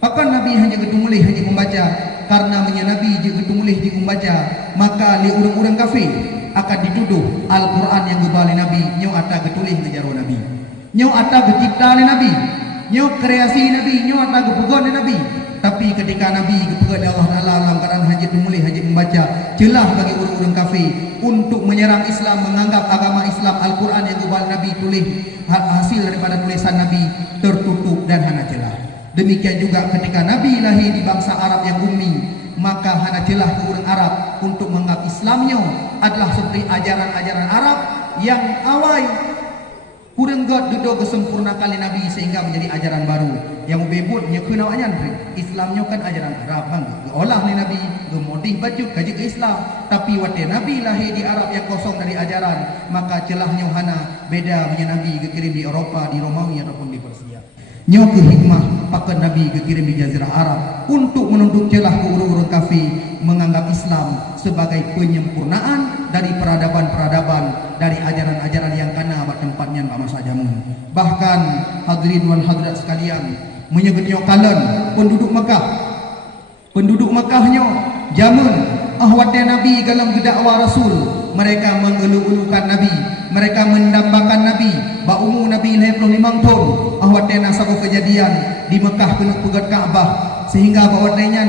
Bahkan Nabi hanya ketulih, hanya membaca. Karena Nabi juga ketulih, dia membaca, maka li orang-orang kafir akan dituduh Al-Quran yang gebali Nabi nyo ata ketulih ngejaro Nabi. Nyo ata gecipta ni Nabi, nyo kreasi Nabi, nyo ata gepegon ni Nabi. Tapi ketika Nabi gepegon Allah Taala dalam keadaan hajat memulih, hajat membaca, celah bagi orang-orang kafir untuk menyerang Islam, menganggap agama Islam Al-Quran yang gebal Nabi tulis hasil daripada tulisan Nabi tertutup dan hana celah. Demikian juga ketika Nabi lahir di bangsa Arab yang ummi, maka hana celah ke orang Arab untuk menganggap Islamnya adalah seperti ajaran-ajaran Arab yang awal kurang god duduk kesempurna kali Nabi sehingga menjadi ajaran baru yang bebut nya kena anyan Islamnya kan ajaran Arab bang olah ni Nabi gemodih baju kaji ke Islam, tapi waktu Nabi lahir di Arab yang kosong dari ajaran, maka celahnya hana beda punya Nabi kekirim di Eropa, di Romawi ataupun di Persia. Nyo ke hikmah pakai Nabi kekirim di Jazirah Arab untuk menuntut celah ke orang-orang kafir menganggap Islam sebagai penyempurnaan dari peradaban-peradaban, dari ajaran-ajaran yang kana buat tempatnya pada masa jamun. Bahkan hadirin wal hadirat sekalian, menyebutnya kalian penduduk Mekahnya jamun ahwatnya Nabi dalam dakwah Rasul, mereka mengeluh-elukan Nabi, mereka mendambakan Nabi, baumu Nabi 55 tahun ahwatnya nasabah kejadian di Mekah kena pegat Kaabah, sehingga bahwatnya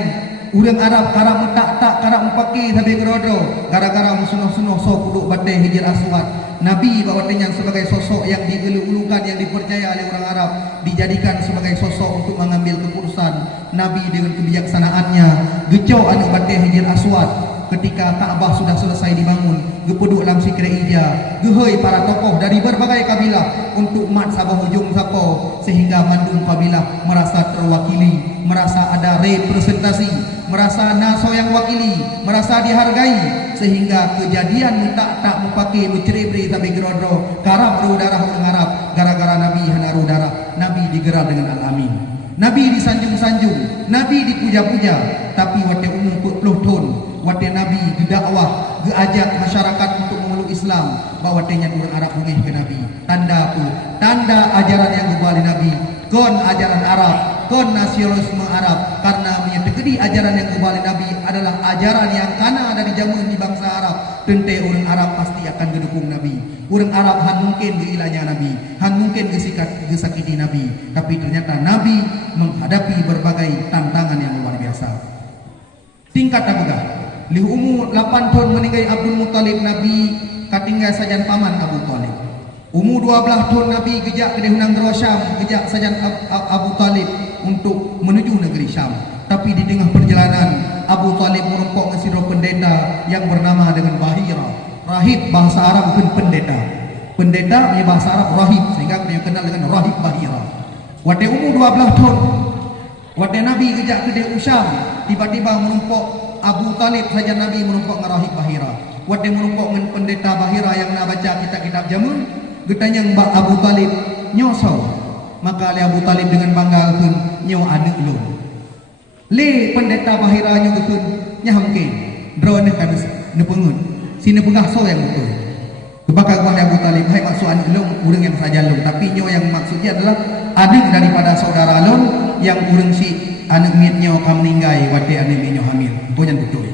urang Arab karang tak karang paki sampai kerodo gara-gara musuh-musuh so kuduk batai Hijr Aswad. Nabi bahwatanya sebagai sosok yang digeluh-elukan, yang dipercaya oleh orang Arab, dijadikan sebagai sosok untuk mengambil keputusan. Nabi dengan kebijaksanaannya gecau anu batai Hijr Aswad ketika Kaabah sudah selesai dibangun, gepeduk dalam sikre ija, gehoi para tokoh dari berbagai kabilah untuk mat sabah hujung sapo, sehingga mandung kabilah merasa terwakili, merasa ada representasi, merasa naso yang wakili, merasa dihargai, sehingga kejadian tak mempaki mencerebri sampai gerodro karab darah orang Arab gara-gara Nabi hanaru darah. Nabi digerak dengan al-amin, Nabi disanjung-sanjung, Nabi dipuja-puja. Tapi waktu umum 40 tahun waktu Nabi didakwah, diajak masyarakat untuk memeluk Islam, bahwa tanya orang Arab bungih ke Nabi. Tanda tu, tanda ajaran yang kembali Nabi, kon ajaran Arab, kon nasionalisme Arab, karena menyebutkan ajaran yang kembali Nabi adalah ajaran yang kana dari zaman di bangsa Arab. Tentu orang Arab pasti akan mendukung Nabi. Orang Arab han mungkin geilanya Nabi, han mungkin gesakiti Nabi, tapi ternyata Nabi menghadapi berbagai tantangan yang luar biasa. Tingkat abugah li umur 8 tahun meninggal Abdul Muttalib, Nabi katinggal sajan paman Abu Talib. Umur 12 tahun Nabi gejak ke Hunang Syam, gejak sajan Abu Talib untuk menuju negeri Syam. Tapi di tengah perjalanan Abu Talib merompok ngasiro pendeta yang bernama dengan Bahira. Rahib bahasa Arab bukan pendeta. Pendeta punya bahasa Arab rahib, sehingga dia kenal dengan Rahib Bahira. Waktu umur 12 tahun, waktu Nabi gejak ke Syam, tiba-tiba merompok Abu Talib saja Nabi merumpok dengan Rahib Bahira. Waktu merumpok dengan pendeta Bahira yang nak baca kitab-kitab jamun, getanya Mbak Abu Talib nyosau. Maka oleh Abu Talib dengan bangga pun nyo anak lu. Le pendeta Bahira nyo pun nyamke. Drone kan nepengun. Sini pegah so yang betul. Kebakar kepada Abu Talib, hai maksud anak lu urang yang saja lu, tapi nyo yang maksudnya adalah anak daripada saudara lu yang urang si anak miatnya akan meninggal waktu anak miatnya hamil. Bukan betul.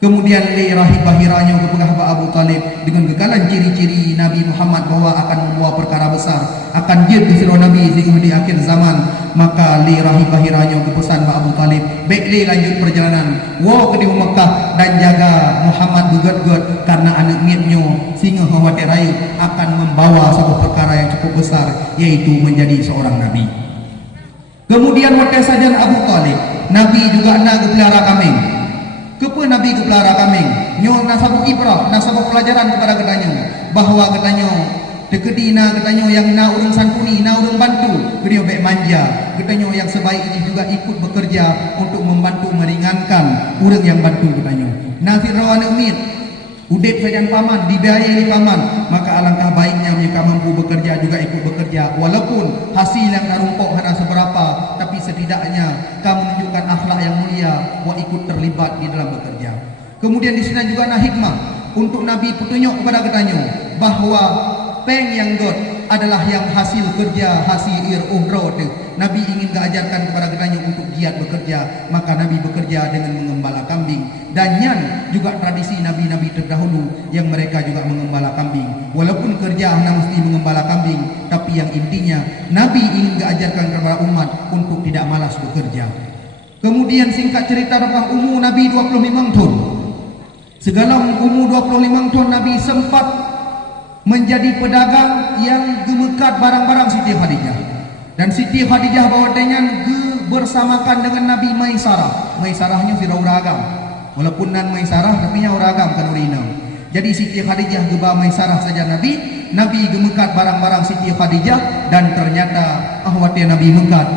Kemudian li rahib bahiranya kepegah Abu Talib dengan kekalan ciri-ciri Nabi Muhammad bahwa akan membawa perkara besar, akan jid di seluruh Nabi sehingga di akhir zaman. Maka li rahib bahiranya kepesan Abu Talib, baik li lanjut perjalanan wa ke di Mekah dan jaga Muhammad gugat-gugat karena anak miatnya sehingga khawatir rayu akan membawa satu perkara yang cukup besar, yaitu menjadi seorang Nabi. Kemudian waktu saja Abu Talib, Nabi juga nak pelihara kambing. Kepa Nabi ke pelihara kambing, nyo nasabuk ibrah, nasabuk pelajaran kepada katanya bahawa katanya dekedina katanya yang na urang santuni, na urang bantu, dia baik manja. Katanya yang sebaik ini juga ikut bekerja untuk membantu meringankan urang yang bantu katanya. Nasir rawan umit udip sajan paman, dibiayai paman, maka alangkah baiknya mereka mampu bekerja juga ikut bekerja, walaupun hasil yang narumpok hanya seberapa, tapi setidaknya kamu menunjukkan akhlak yang mulia, wa ikut terlibat di dalam bekerja. Kemudian di sini juga ada hikmah untuk Nabi petunjuk kepada katanya bahawa peng yang god adalah yang hasil kerja, hasil ir-uhrod. Nabi ingin mengajarkan kepada katanya untuk giat bekerja, maka Nabi bekerja dengan mengembala kambing. Dan yang juga tradisi Nabi-Nabi terdahulu yang mereka juga mengembala kambing. Walaupun kerja hanya mesti mengembala kambing, tapi yang intinya Nabi ingin mengajarkan kepada umat untuk tidak malas bekerja. Kemudian singkat cerita tentang umur Nabi 25 tahun. Segala umur 25 tahun Nabi sempat menjadi pedagang yang gemekat barang-barang Siti Khadijah. Dan Siti Khadijah bawa dengan bersamakan dengan Nabi Maisarah. Maisarahnya tidak uragam, walaupun nan Maisarah tapi nya uragam kan urina. Jadi Siti Khadijah geba Maisarah saja Nabi gemekat barang-barang Siti Khadijah. Dan ternyata ahwatnya Nabi mekat,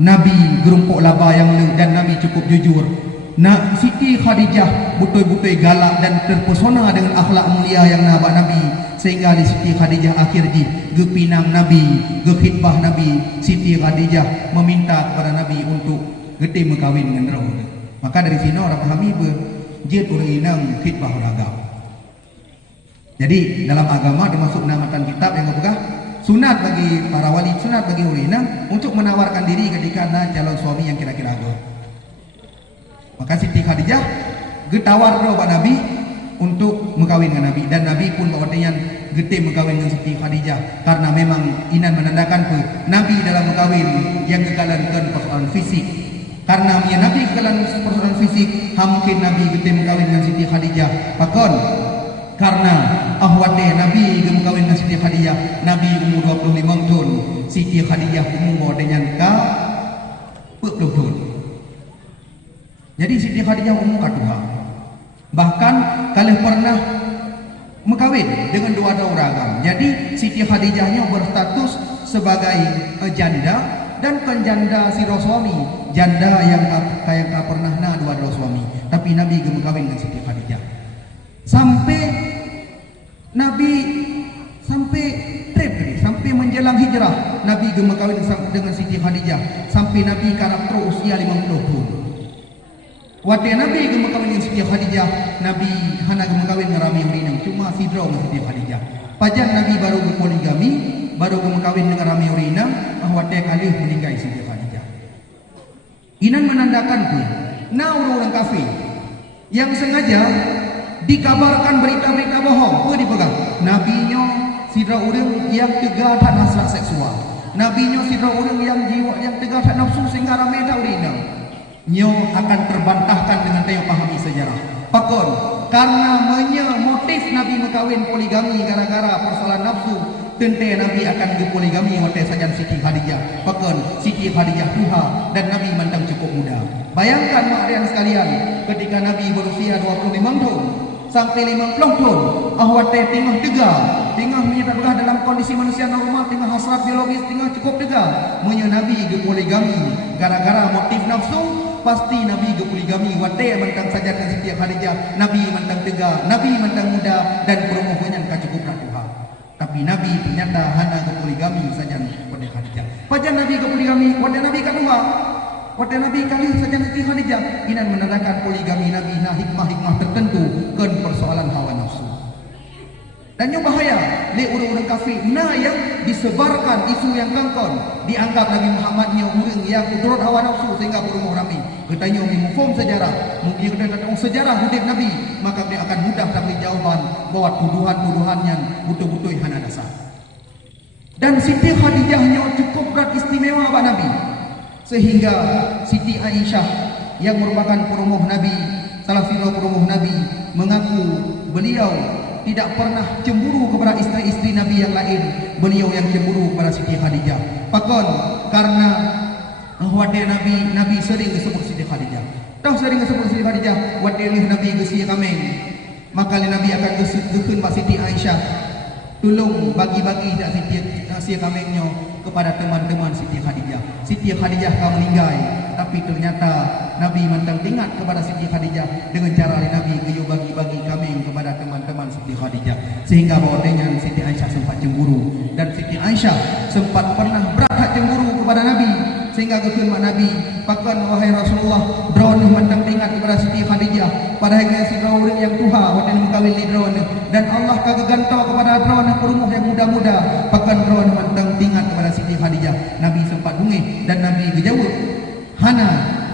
Nabi gerumpuk laba yang dan Nabi cukup jujur. Nah, Siti Khadijah betul-betul galak dan terpesona dengan akhlak mulia yang Nabi, sehingga di Siti Khadijah akhir di gepinang Nabi, gekhidbah Nabi, Siti Khadijah meminta kepada Nabi untuk gede mekawin dengan roh. Maka dari sini orang pahami berjid orang inang khidbah ragam. Jadi dalam agama termasuk namatan kitab yang berpegah sunat bagi para wali, sunat bagi orang inang untuk menawarkan diri ketika ada calon suami yang kira-kira agak. Maka Siti Khadijah getawar kepada Nabi untuk mengkawin dengan Nabi, dan Nabi pun bawanya gede mengkawin dengan Siti Khadijah karena memang inan menandakan ke Nabi dalam mengkawin yang kekalankan persoalan fisik. Karena Nabi kekalan persoalan fisik, mungkin Nabi gede mengkawin dengan Siti Khadijah. Pakon karena ahwatnya Nabi mengkawin dengan Siti Khadijah, Nabi umur 25 tahun, Siti Khadijah umur dengan ka 40 tahun. Jadi Siti Khadijah umur kedua. Bahkan kalian pernah mengkawin dengan dua orang. Jadi Siti Khadijahnya berstatus sebagai janda dan penjanda siro suami, janda yang tak pernah dua suami. Tapi Nabi mengkawin dengan Siti Khadijah. Sampai Nabi sampai menjelang hijrah, Nabi mengkawin dengan Siti Khadijah sampai Nabi karakter usia 50 tahun. Waktu Nabi gemekawin dengan Siti Khadijah, Nabi hana gemekawin dengan Rami Urinang, cuma sidro dengan Siti Khadijah. Pajan Nabi baru berpoligami, baru gemekawin dengan Rami Urinang, waktu kali meninggal Siti Khadijah. Inan menandakan pun, orang kafir yang sengaja dikabarkan berita-berita bohong, apa dipegang? Nabinya sidro orang yang tegak tak hasrat seksual, Nabinya sidro orang yang jiwa yang tegak tak nafsu sehingga ramai tak urinang. Nyo akan terbantahkan dengan tengok pahami sejarah. Pakon karena motif Nabi mengkawin poligami gara-gara persoalan nafsu, tentu Nabi akan berpoligami waktu saja Siti Khadijah. Pakon Siti Khadijah tuha dan Nabi mandang cukup muda. Bayangkan makrian sekalian, ketika Nabi berusia 25 tahun sampai 50 tahun, ahwate tengah menyatakan dalam kondisi manusia normal, tengah hasrat biologis, tengah cukup dega. Nabi berpoligami gara-gara motif nafsu. Pasti Nabi gepoligami wate mentang saja dengan Siti Khadijah, Nabi mentang tega, Nabi mentang muda dan permohonan cukup Tuhan. Tapi Nabi ternyata hanya gepoligami saja pada Khadijah. Pajan Nabi gepoligami pada Nabi kedua, pada Nabi kali saja Siti Khadijah. Ini menandakan poligami Nabi hikmah-hikmah tertentu kan persoalan hawa nafsu. Dan yang bahaya le orang-orang kafir na yang disebarkan isu yang kangkon dianggap Nabi Muhammad nya orang yang turut hawa nafsu sehingga berumur ramai. Katanya mengfom sejarah, mungkin kita tentang sejarah hidup Nabi, maka dia akan mudah dapat jawaban bahwa tuduhan-tuduhan yang betul-betul hana dasar. Dan Siti Khadijahnya cukup berat istimewa Pak Nabi, sehingga Siti Aisyah yang merupakan perumuh Nabi, salah satu perumuh Nabi, mengaku beliau tidak pernah cemburu kepada istri-istri Nabi yang lain. Beliau yang cemburu kepada Siti Khadijah. Pakon karena wadah Nabi sering disebut Siti Khadijah. Tahu sering disebut Siti Khadijah, wadah Nabi gesi kameng. Maka Nabi akan gesun Pak Siti Aisyah, tolong bagi-bagi dak Siti kamengnya kepada teman-teman Siti Khadijah. Siti Khadijah kau meninggal, tapi ternyata Nabi mantang ingat kepada Siti Khadijah dengan cara Nabi geyo bagi-bagi kameng kepada teman-teman Siti Khadijah, sehingga bahwanya Siti Aisyah sempat cemburu, dan Siti Aisyah sempat pernah berat cemburu kepada Nabi, sehingga ketua Nabi pakan wahai Rasulullah drone mantang ingat kepada Siti Khadijah pada hari si drone yang tuha waktu mengkawin di drone, dan Allah kagagantau kepada drone perumuh yang muda-muda pakan drone mantang ingat kepada Siti Khadijah. Nabi sempat bungih dan Nabi dijawab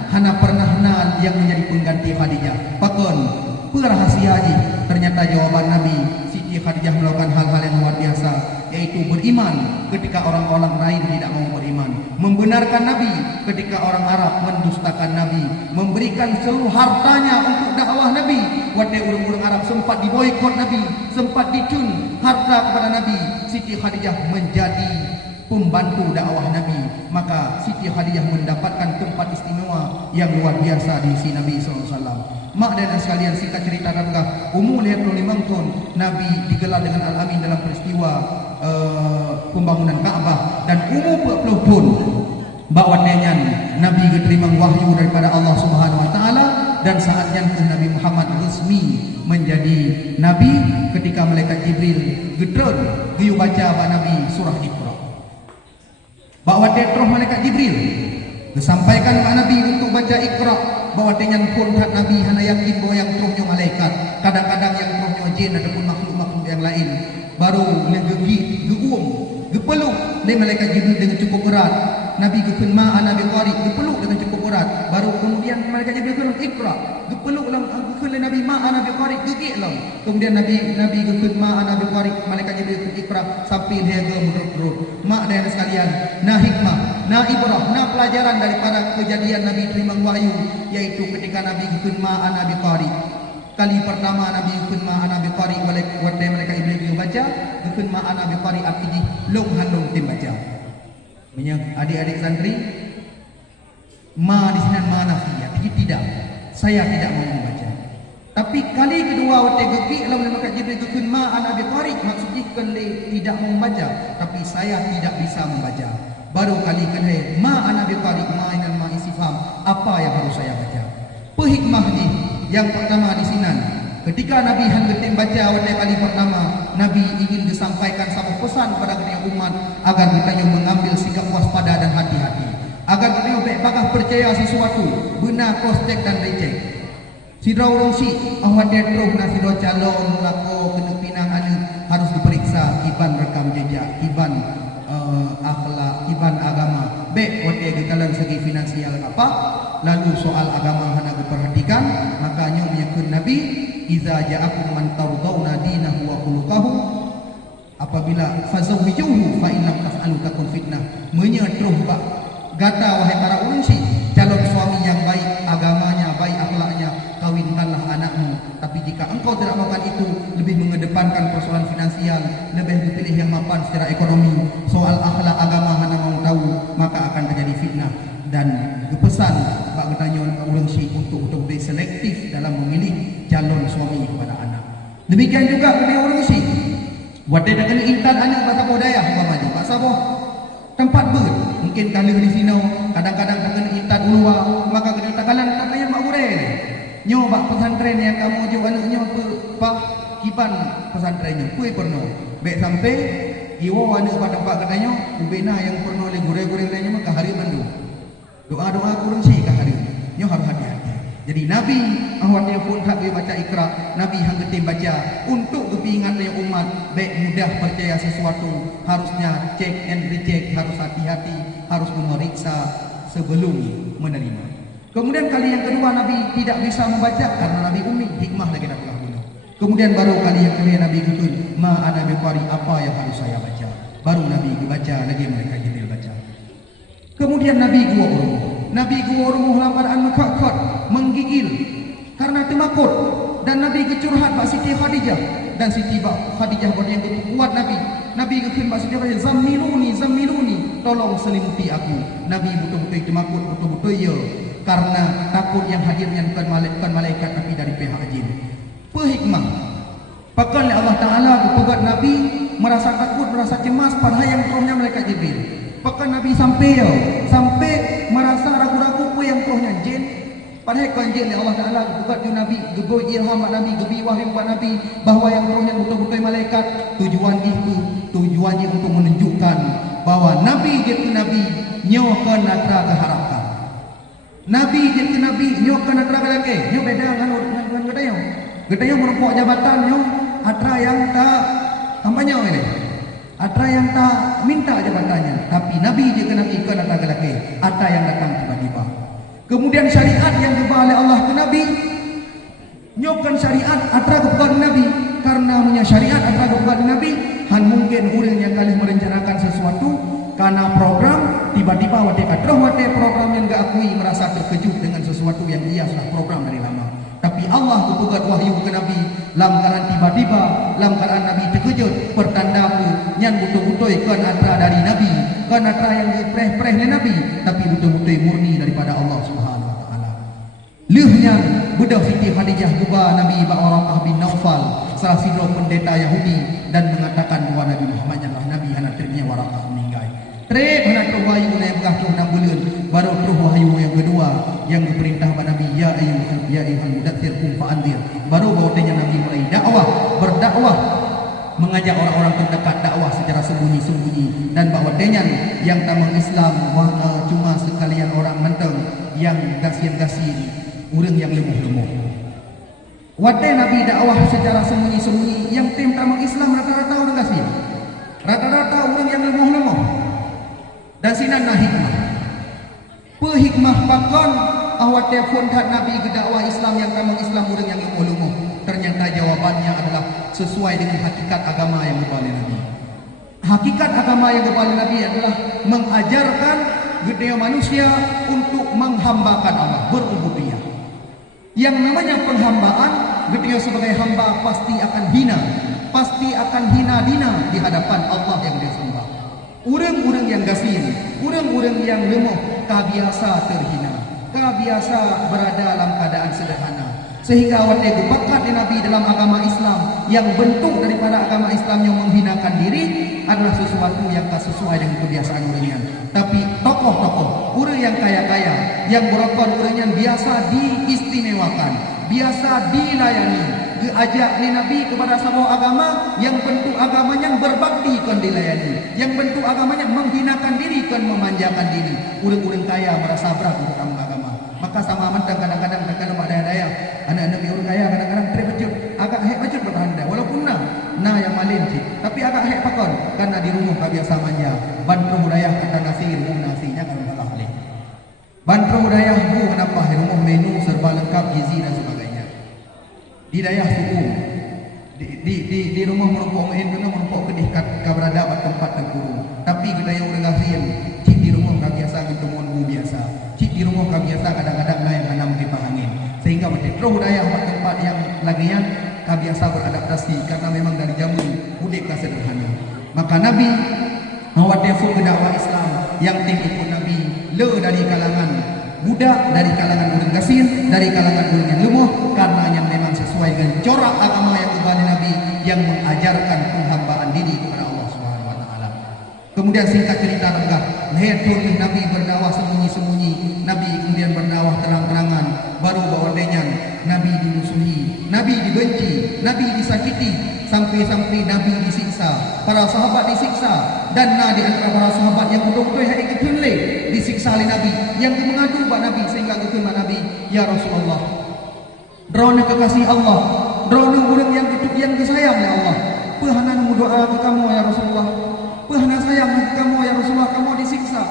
Hana pernah yang menjadi pengganti Khadijah. Pakon rahasia aja. Ternyata jawaban Nabi, Siti Khadijah melakukan hal-hal yang luar biasa, yaitu beriman ketika orang-orang lain tidak mau beriman, membenarkan Nabi ketika orang Arab mendustakan Nabi, memberikan seluruh hartanya untuk dakwah Nabi. Waktu orang-orang Arab sempat diboikot Nabi, sempat dicun harta kepada Nabi, Siti Khadijah menjadi pembantu dakwah Nabi. Maka Siti Khadijah mendapatkan tempat istimewa yang luar biasa di sisi Nabi SAW. Mak dan sekalian, singkat cerita Nabi umur 55 tahun Nabi digelar dengan Al-Amin dalam peristiwa pembangunan Ka'bah, dan umur 40 tahun bahwanya Nabi diterima wahyu daripada Allah Subhanahu wa taala, dan saatnya Nabi Muhammad resmi menjadi nabi ketika malaikat Jibril gedron geyu baca Pak Nabi surah Iqra. Bahwa roh malaikat Jibril disampaikan Pak Nabi untuk baca Iqra, bahwa dengan pun Nabi hanya yakin bahwa yang rohnya malaikat, kadang-kadang yang rohnya jin ataupun makhluk-makhluk yang lain, baru legegi geum gepeluk dari malaikat Jibril dengan cukup berat. Nabi gekun ma'ana biqari gepeluk dengan cukup berat, baru kemudian malaikat Jibril gekun Iqra gepeluk lang gekun Nabi ma'ana biqari gegik lang, kemudian Nabi gekun ma'ana biqari malaikat Jibril gekun Iqra sampai dia menurut mak dan sekalian. Nah hikmah, nah ibrah, nah pelajaran daripada kejadian Nabi terima wahyu, yaitu ketika Nabi gekun ma'ana biqari kali pertama Nabi gekun ma'ana biqari wadai malaikat Jibril baca gekun ma'ana biqari artinya long handong tim baca. Adik-adik santri, di sini ma nafiyah, jadi tidak, saya tidak mau membaca. Tapi kali kedua waktu geki lalu malaikat Jibril gekun ma'ana biqari, maksudnya tidak mau membaca, tapi saya tidak bisa membaca. Baru kali kedua ma'ana biqari, ma'inal ma'isifam, apa yang harus saya baca. Hikmah yang pertama di sini, ketika Nabi hendak baca pada kali pertama, Nabi ingin disampaikan sama pesan kepada dunia umat agar kita mengambil sikap waspada dan hati-hati, agar kita bakal percaya sesuatu benar cross check dan recheck. Sidra orang si awak dia terus nasi do calon lako kena pinang anu harus diperiksa iban rekam jejak, iban akhlak, iban agama. Baik waktu dalam segi finansial apa, lalu soal agama hendak diperhatikan, makanya menyebut Nabi iza ja'akum man tardawna dinahu wa khuluquhu, apabila fazawwijuhu fa in lam taf'alu takun fitnah. Menyetruh bak gata wahai para unsi, calon suami yang baik agamanya, baik akhlaknya, kawinkanlah anakmu. Tapi jika engkau tidak melakukan itu, lebih mengedepankan persoalan finansial, lebih dipilih yang mapan secara ekonomi, soal akhlak agama hana mau tahu, maka akan terjadi fitnah. Dan kepesan Pak bertanya ulang si untuk lebih selektif dalam memilih calon suami kepada anak. Demikian juga kepada ulang si wadah dengan intan anak bahasa budaya umpamanya Pak Sabo tempat ber mungkin kali di sini kadang-kadang dengan intan ulua, maka kena takalan katanya mak gure nyoba pesantren yang kamu jauh anaknya Pak kiban pesantrennya kue pernah baik sampai iwo anak pada tempat katanya ubena yang pernah le gure-gure lainnya maka hari mandu doa-doa kurang sih ke hari ini harus hati-hati. Jadi Nabi ahwat yang pun hak baca Iqra, Nabi hang getim baca untuk kepingan yang umat baik mudah percaya sesuatu, harusnya cek and recheck, harus hati-hati, harus memeriksa sebelum menerima. Kemudian kali yang kedua Nabi tidak bisa membaca karena Nabi ummi, hikmah lagi nak dulu. Kemudian baru kali yang kedua Nabi kutun, ma ana biqari, apa yang harus saya baca. Baru Nabi baca lagi mereka Jibril baca. Kemudian Nabi gua urung. Nabi gua urung dalam keadaan mengkot, menggigil karena temakut, dan Nabi kecurhat Mbak Siti Khadijah, dan Siti Khadijah yang kuat Nabi. Nabi kekhin Mbak Siti Khadijah, zammiluni, tolong selimuti aku. Nabi betul-betul temakut, betul-betul ya, karena takut yang hadirnya bukan malaikat tapi dari pihak jin. Hikmah. Bahkan Allah Ta'ala berpegat Nabi merasa takut, merasa cemas padahal yang rohnya malaikat Jibril. Bahkan Nabi sampai merasa ragu-ragu apa yang rohnya jin. Padahal kan jin Allah Ta'ala berpegat Nabi, geboi ilham Nabi, gebi wahyu Nabi bahwa yang rohnya betul-betul malaikat. Tujuannya untuk menunjukkan bahwa Nabi jadi Nabi nyokan natra keharapkan. Nabi jadi Nabi nyokan natra kelake. Nyo beda dengan gedaya. Gedaya merupakan jabatan nyo atra yang tak kampanye ini. Atra yang tak minta jabatannya, tapi Nabi juga Nabi ke natra kelake. Atra yang datang tiba-tiba. Kemudian syariat yang dibawa oleh Allah ke Nabi, nyokan syariat atra kepada Nabi, karena punya syariat atra kepada Nabi. Han mungkin orang yang kali merencanakan sesuatu karena program tiba-tiba wate program yang gak akui merasa terkejut dengan sesuatu yang ia sudah program dari lama. Tapi Allah bertugas wahyu ke Nabi dalam keadaan tiba-tiba, dalam keadaan Nabi terkejut, pertanda yang betul-betul kan atra dari Nabi, kan atra yang preh-prehnya Nabi, tapi betul-betul murni daripada Allah Subhanahu Wa Taala. Lihnya budak Siti Khadijah juga Nabi Waraqah bin Naufal, salah satu pendeta Yahudi, dan mengatakan bahwa Nabi Muhammad adalah Nabi anak terinya Waraqah meninggal. Trep anak terus wahyu yang berkah 6 bulan, baru terus wahyu yang kedua yang diperintah kepada Nabi, ya ayyuhal mudaththir qum fa'anzir. Baru bahwasanya Nabi mulai berdakwah, mengajak orang-orang terdekat dakwah secara sembunyi-sembunyi, dan bahwasanya yang tamang Islam cuma sekalian orang menteng yang gasian-gasian, orang yang lemah-lemah. Wadai Nabi dakwah secara sembunyi-sembunyi, yang tim tamang Islam rata-rata orang gasian, rata-rata orang yang lemah-lemah. Dan sinan hikmah. Hikmah pakon awak telefon kat Nabi ke dakwah Islam yang tamang Islam orang yang lemah-lemah. Ternyata jawabannya adalah sesuai dengan hakikat agama yang dibawa Nabi. Hakikat agama yang dibawa Nabi adalah mengajarkan gedenya manusia untuk menghambakan Allah, berubudiyah. Yang namanya penghambaan, gedenya sebagai hamba pasti akan hina, pasti akan hina-dina di hadapan Allah yang dia sembah. Orang-orang yang gasin, orang-orang yang lemah, kabiasa terhina, kabiasa berada dalam keadaan sederhana. Sehingga awalnya bakat Nabi dalam agama Islam yang bentuk daripada agama Islam yang menghinakan diri adalah sesuatu yang tak sesuai dengan kebiasaan orangnya. Tapi tokoh-tokoh, orang yang kaya-kaya, yang berapa orang yang biasa diistimewakan, biasa dilayani, diajak ni Nabi kepada sebuah agama yang bentuk agamanya berbakti kan dilayani, yang bentuk agamanya menghinakan diri kan memanjakan diri. Orang-orang kaya merasa berat untuk agama. Maka sama mentang kadang-kadang daya-daya anak-anak orang kaya kadang-kadang terpecut agak hek pecut bertahan dah walaupun na yang malin sih, tapi agak hek pakon karena di rumah kebiasaan manja bantro budaya kata nasinya kalau kalah alih bantro budaya bu kenapa di rumah menu serba lengkap gizi dan sebagainya. Di daerah suku di rumah merumpok main kena merumpok kedih keberadaan tempat terkurung, tapi gedaya orang gasian cik di rumah kebiasaan ketemuan bu biasa, cik di rumah kebiasaan kadang-kadang naik tanam kipas angin, sehingga macam budaya tempat yang laginya kebiasa beradaptasi karena memang dari jamu budaya sederhana. Maka Nabi awat telefon ke dakwah Islam yang tim ikut Nabi le dari kalangan budak, dari kalangan orang gasin, dari kalangan orang yang lemah, karena yang memang sesuai dengan corak agama yang dibawa Nabi yang mengajarkan penghambaan diri kepada Allah Subhanahu Wa Taala. Kemudian singkat cerita adalah Nabi berdakwah sembunyi-sembunyi, Nabi kemudian berdakwah terang-terangan, baru bahwasanya Nabi dimusuhi, Nabi dibenci, Nabi disakiti, sampai-sampai Nabi disiksa, para sahabat disiksa, dan di antara para sahabat yang betul-betul hari ketunle disiksa oleh Nabi, yang mengadu kepada Nabi sehingga ketua Nabi, ya Rasulullah, drone kekasih Allah, drone orang yang disayang oleh Allah. Pehana doa ke kamu ya Rasulullah, pehana sayang ke kamu ya Rasulullah, kamu disiksa.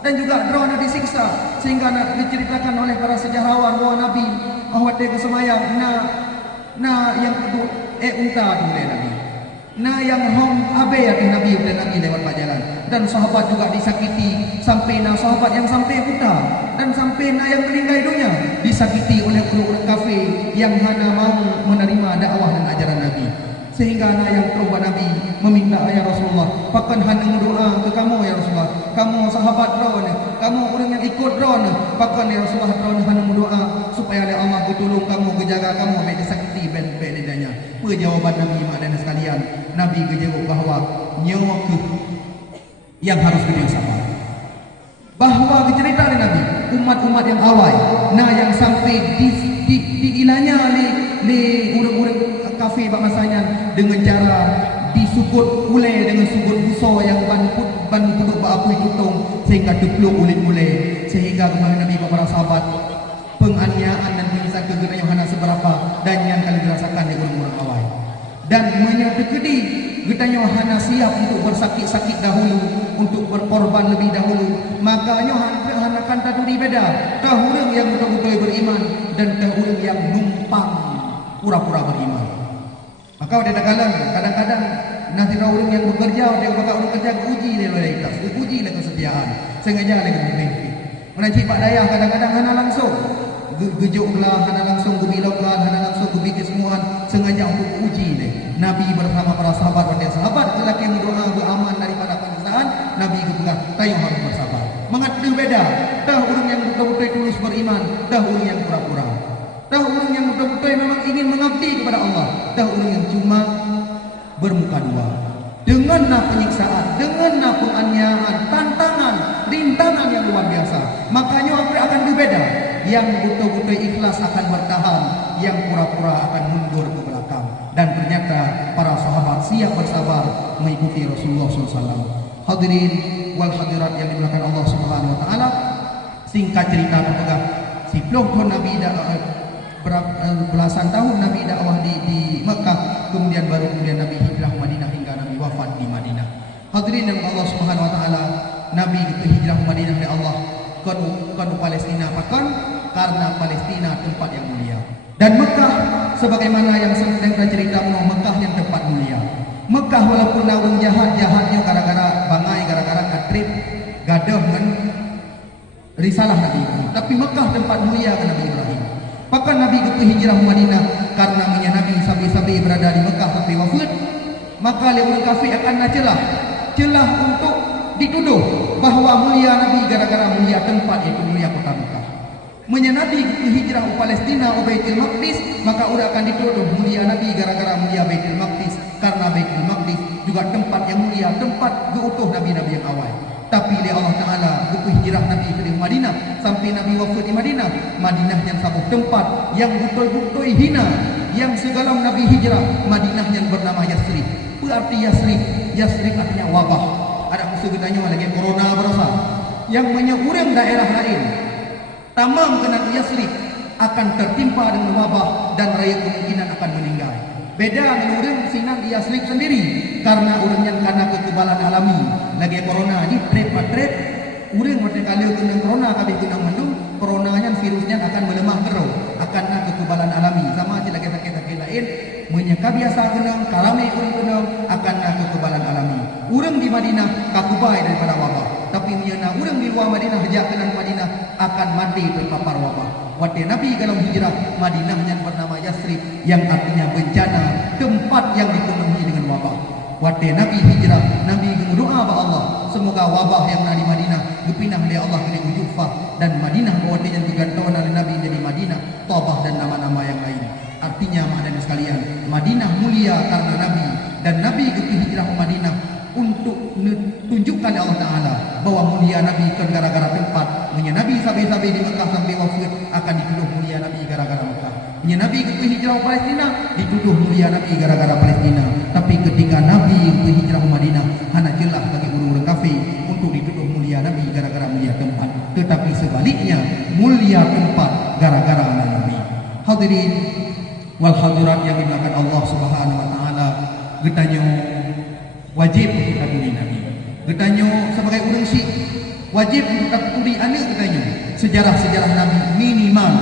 Dan juga drone disiksa, sehingga diceritakan oleh para sejarawan bahwa Nabi awat dia kesemayang yang kedua unta tu oleh Nabi, yang hom abe oleh Nabi lewat jalan. Dan sahabat juga disakiti sampai sahabat yang sampai buta dan sampai yang meninggal dunia disakiti oleh orang kafir yang hanya mau menerima dakwah dan ajaran Nabi. Sehingga yang perubah Nabi meminta ya Rasulullah, bahkan hanya doa ke kamu ya Rasulullah, kamu sahabat drone, kamu orang yang ikut drone, bahkan ya Rasulullah drone hanya doa supaya oleh Allah tolong kamu, kejaga kamu, baik disakiti bedanya. Jawaban Nabi dan sekalian, Nabi kejawab bahawa nyawa ke yang harus kita sabar. Bahawa cerita Nabi umat-umat yang awal, yang sampai diilanya oleh orang-orang kafir masanya dengan cara disukut ulai dengan sukut buso yang ban puduk baapu tutung sehingga depluk ulit-ulit, sehingga kemarin Nabi para sahabat penganiayaan dan penyiksaan kegenaan yang hana seberapa dan yang kali dirasakan di orang-orang awal. Dan menyedekedi getanya hana siap untuk bersakit-sakit dahulu, untuk berkorban lebih dahulu. Makanya hana kan taduri beda. Tah orang yang betul-betul beriman dan tah orang yang numpang pura-pura beriman. Maka kadang-kadang nanti orang yang bekerja, dia bakal orang kerja uji dia loyalitas, uji lah kesetiaan, sengaja lagi benefit. Menajib Pak Dayah kadang-kadang hana langsung gejoklah, hana langsung gubiloklah, hana langsung gubikis semua, sengaja untuk uji dia. Nabi bersama para sahabat dan sahabat lelaki yang berdoa beraman daripada penyiksaan, Nabi kepegang tayo harus bersabar. Mengerti beda, dah orang yang betul-betul tulus beriman, dah orang yang pura-pura. Dah orang yang betul-betul memang ingin mengabdi kepada Allah, dah orang yang cuma bermuka dua. Dengan penyiksaan, dengan penganiayaan, tantangan, rintangan yang luar biasa. Makanya apa akan berbeda. Yang betul-betul ikhlas akan bertahan, yang pura-pura akan mundur ke belakang. Dan ternyata para sahabat siap bersabar mengikuti Rasulullah SAW. Hadirin wal hadirat yang dimuliakan Allah Subhanahu Wa Taala. Singkat cerita terpegang si pelopor Nabi belasan tahun Nabi dakwah di Mekah, kemudian Nabi hijrah Madinah hingga Nabi wafat di Madinah. Hadirin yang Allah Subhanahu Wa Taala, Nabi itu hijrah Madinah oleh Allah ke Palestina, bahkan karena Palestina tempat yang mulia. Dan Mekah sebagaimana yang sedang kita cerita Mekah yang tempat mulia. Mekah walaupun orang jahatnya gara-gara bangai, gara-gara katrip gadah kan risalah Nabi, tapi Mekah tempat mulia ke Nabi Ibrahim. Bahkan Nabi itu hijrah Madinah karena Nabi sabi-sabi berada di Mekah sampai wafat, maka orang kafir akan celah untuk dituduh bahawa mulia Nabi gara-gara mulia tempat itu, mulia kota Mekah. Nabi itu hijrah ke Palestina ke Baitul Maqdis, maka orang akan dituduh mulia Nabi gara-gara mulia Baitul Maqdis, karena Baitul Maqdis juga tempat yang mulia, tempat keutuh Nabi-Nabi yang awal. Tapi oleh Allah Ta'ala buku hijrah Nabi ke Madinah sampai Nabi wafat di Madinah, Madinah yang satu tempat yang betul-betul hina, yang segala Nabi hijrah, Madinah yang bernama Yasrib. Berarti Yasrib artinya wabah. Ada musuh kitanya lagi corona berasa, yang menyurang daerah lain tamam kena Yasrib akan tertimpa dengan wabah dan rakyat kemungkinan akan meninggal. Beda dengan orang sinan di Yasrib sendiri, karena orang yang karena kekebalan alami lagi corona ini trade orang mesti kali kena corona kabeh kena mandung, coronanya virusnya akan melemah terus, akan kekebalan alami sama aja lagi sakit-sakit lain menyeka biasa kena kalami orang kena akan kekebalan alami. Orang di Madinah kakubai daripada wabah, tapi menyana orang di luar Madinah sejak kena Madinah akan mati terpapar wabah. Waktu Nabi kalau hijrah, Madinah yang bernama Yasrib yang artinya bencana, tempat yang dipenuhi dengan wabah. Waktu Nabi hijrah, Nabi berdoa kepada Allah, semoga wabah yang ada di Madinah dipindah oleh Allah ke Jufah, dan Madinah waktu yang digantung oleh Nabi jadi Madinah, Tabah dan nama-nama yang lain. Artinya maknanya sekalian, Madinah mulia karena Nabi, dan Nabi hijrah ke Madinah untuk tunjukkan Allah Ta'ala bahwa mulia Nabi kan gara-gara tempat. Nabi sampai-sampai di Mekah sampai wafat akan dituduh mulia Nabi gara-gara Mekah. Nabi ke hijrah ke Palestina dituduh mulia Nabi gara-gara Palestina. Tapi ketika Nabi ke hijrah ke Madinah, hanya jelas bagi orang-orang kafir untuk dituduh mulia Nabi gara-gara mulia tempat. Tetapi sebaliknya mulia tempat gara-gara Nabi. Hadirin wal hadirat yang dimulakan Allah Subhanahu wa taala, getanyo wajib untuk takuri Nabi. Getanyo sebagai orang Syiah wajib untuk takuri anak getanyo sejarah-sejarah Nabi, minimal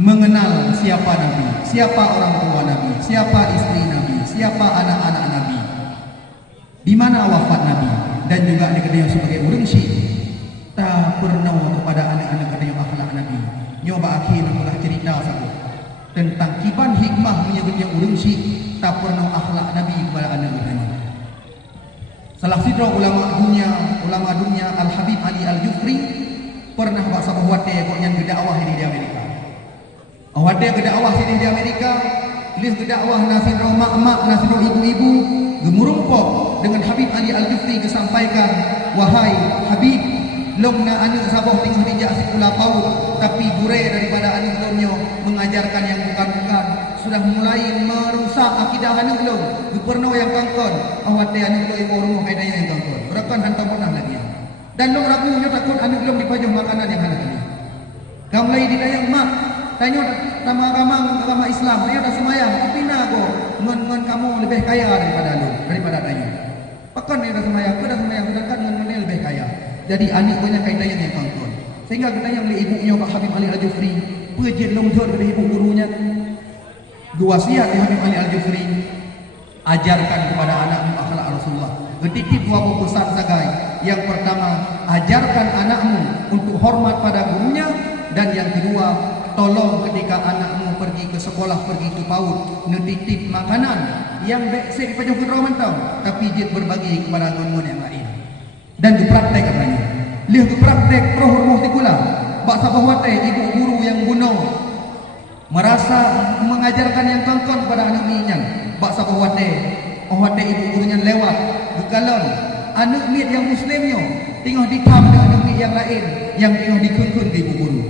mengenal siapa Nabi, siapa orang tua Nabi, siapa istri Nabi, siapa anak-anak Nabi, di mana wafat Nabi, dan juga getanyo sebagai orang Syiah tak pernah kepada anak-anak getanyo akhlak Nabi. Nyoba akhir nak cerita satu tentang kiban hikmah menyebutnya orang Syiah tak pernah akhlak Nabi kepada anak getanyo. Salah sidra ulama dunia Al-Habib Ali Al-Jufri pernah buat sabah wate kok yang berdakwah di Amerika. Wate berdakwah di Amerika, lih berdakwah nasidra mak-mak, nasidra ibu-ibu, gemurumpok dengan Habib Ali Al-Jufri kesampaikan, wahai Habib, long na anu sabah tinggal di jak sekolah paut, tapi burai daripada anu lomnya mengajarkan yang bukan-bukan, sudah mulai merusak akidah anu lom. Gubernur yang kangkon, awat dia anu lom orang kaidahnya yang kangkon. Berakan hantar pernah lagi. Dan long ragunya takut anu lom dipajang makanan yang anak ini. Kamu lagi ditanya mak, tanya agama Islam, tanya dah semayang, tapi nago ngon kamu lebih kaya daripada tanya. Pakan dia dah semayang, sedangkan ngon lebih kaya. Jadi anak banyak kaidahnya yang kangkon. Sehingga kita yang beli ibunya Pak Habib Ali Al-Jufri, pejit longthor kepada ibu gurunya. Dua wasiat Habib Ali Al-Jufri, ajarkan kepada anakmu akhlak Rasulullah. Ketitip dua pesan sagai. Yang pertama, ajarkan anakmu untuk hormat pada gurunya, dan yang kedua, tolong ketika anakmu pergi ke sekolah, pergi ke PAUD, netitip makanan yang beksek pada guru mentau, tapi dia berbagi kepada guru yang lain. Dan dipraktek katanya. Lihat dipraktek prohormoh tikula. Bak sabah wate ibu guru yang bunuh merasa mengajarkan yang kangkon pada anak minyan. Bak sabah wate ibu gurunya lewat gegalon anak mit yang muslimnya tengah dikam dengan anak mit yang lain yang tengah dikungkun ke ibu guru.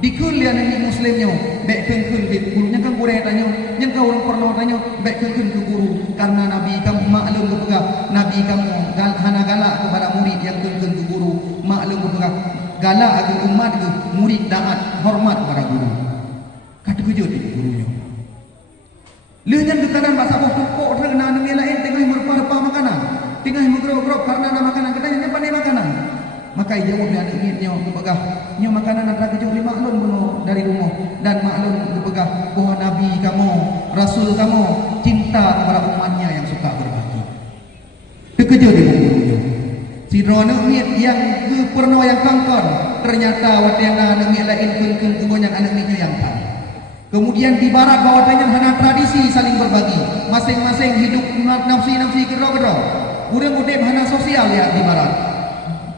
Dikul dia anak mit muslimnya baik kungkun ke ibu guru. Yang kan guru tanya, yang kau orang pernah tanya baik kungkun ke guru karena Nabi kamu maklum kepegah Nabi kamu hana galak kepada murid yang kungkun ke guru, maklum kepegah galak agar umat ke murid taat hormat kepada guru. Kata kejut ibu gurunya. Lihat ke kanan bahasa bawah tukuk terkena anak lain tengah merupah-rupah makanan, tengah menggerok-gerok karena ada makanan katanya pandai makanan. Maka jawab dia anak mitnya kepegah nya makanan antara kejauh lima maklum bunuh dari rumah, dan maklum kepegah bahwa Nabi kamu, Rasul kamu cinta kepada umatnya yang suka berbagi. Terkejut ibu gurunya. Si drone mit yang pernah yang kangkon ternyata watiana anak mit lain pun kebanyak anak mitnya yang tak. Kemudian di barat bahwatanya hanya tradisi saling berbagi, masing-masing hidup nafsi gerok-gerok. Urang-urang hanya sosial ya di barat.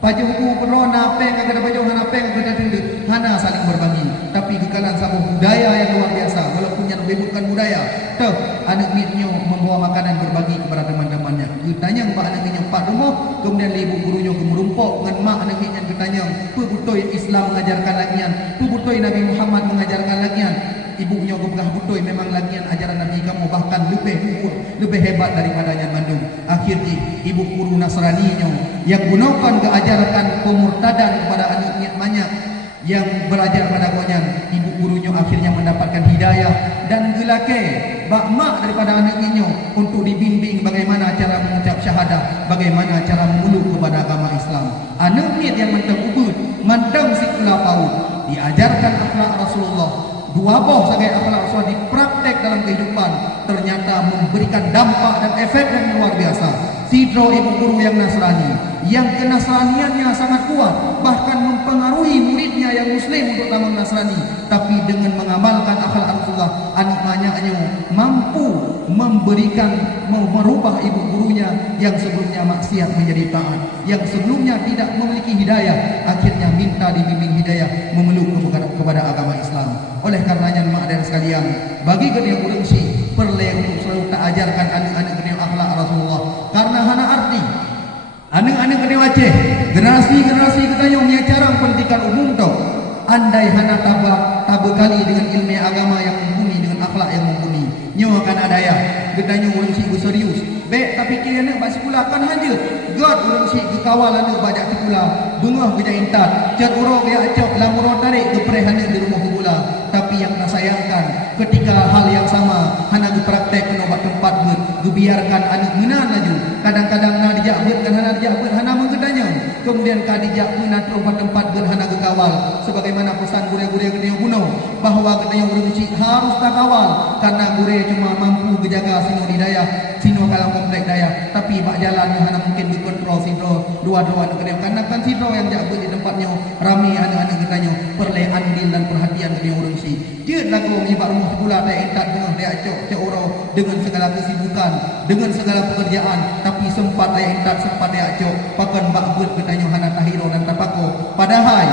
Baju hukum perona peng agak baju hana peng agak dulu hana saling berbagi. Tapi kekalan satu budaya yang luar biasa, walaupun yang bukan budaya. Tuh anak mitnya membawa makanan berbagi kepada teman-temannya. Ditanya mbak anak mitnya empat rumah, kemudian ibu gurunya kemerumpok dengan mak anak mitnya ditanya, "Pebutoi Islam mengajarkan lagian, pebutoi Nabi Muhammad mengajarkan lagian." Ibunya gubah butoi memang lagian ajaran Nabi kamu bahkan lebih hebat daripada yang Bandung. Akhirnya ibu guru Nasraninya yang gunakan keajaran pemurtadan kepada anaknya banyak yang belajar pada gonya, ibu gurunya akhirnya mendapatkan hidayah dan gelake mak daripada anaknya untuk dibimbing bagaimana cara mengucap syahadah, bagaimana cara memeluk kepada agama Islam. Anaknya yang mentang ubud, mandang sikula paut, diajarkan akhlak Rasulullah. Dua boh sebagai akhlak Rasulullah dipraktek dalam kehidupan, ternyata memberikan dampak dan efek yang luar biasa. Sidro ibu guru yang Nasrani, yang kenasraniannya sangat kuat, bahkan mempengaruhi muridnya yang Muslim untuk taman Nasrani, tapi dengan mengamalkan akhlak Rasulullah, anak-anaknya mampu memberikan, merubah ibu gurunya yang sebelumnya maksiat menjadi taat, yang sebelumnya tidak memiliki hidayah, akhirnya minta dibimbing hidayah memeluk kepada agama Islam. Oleh karenanya mak dan sekalian, bagi kedua orang Syiah perlu untuk selalu tak ajarkan anak-anak kedua akhlak Rasulullah, karena hana arti anak-anak kedua Aceh generasi kita yang punya cara pendidikan umum tau, andai hana tabah kali dengan ilmu agama yang mumpuni, dengan akhlak yang mumpuni, nyawa akan ada ya gedanya orang Syiah serius baik, tapi kira nak buat sekolah kan hanya God orang Syiah kekawal anak baca sekolah bengah kerja intat cat urang dia acok lamurang tarik kepereh anak di rumah sekolah. Tapi yang tak sayangkan ketika hal yang sama hana dipraktek kena buat tempat biarkan anak menan laju kadang-kadang na dijak kan hana dijak hana menggedanya kemudian ka dijak menan terus buat tempat hana kawal sebagaimana pesan gure-gure kena bunuh bahawa kena urang cik harus tak kawal karena gure cuma mampu menjaga sino di daya sino kalang komplek daya tapi bak jalan hana mungkin dikontrol sidro dua-dua kena karena kan sidro yang jak di tempatnya ramai anak-anak katanya perle andil dan perhatian kena urang cik dia lagu menyebab rumah pula tak entak tengah dia cok orang dengan segala kesibukan dengan segala pekerjaan tapi sempat dia entak sempat dia cok pakan bak buat katanya hana tahiro dan tapako padahal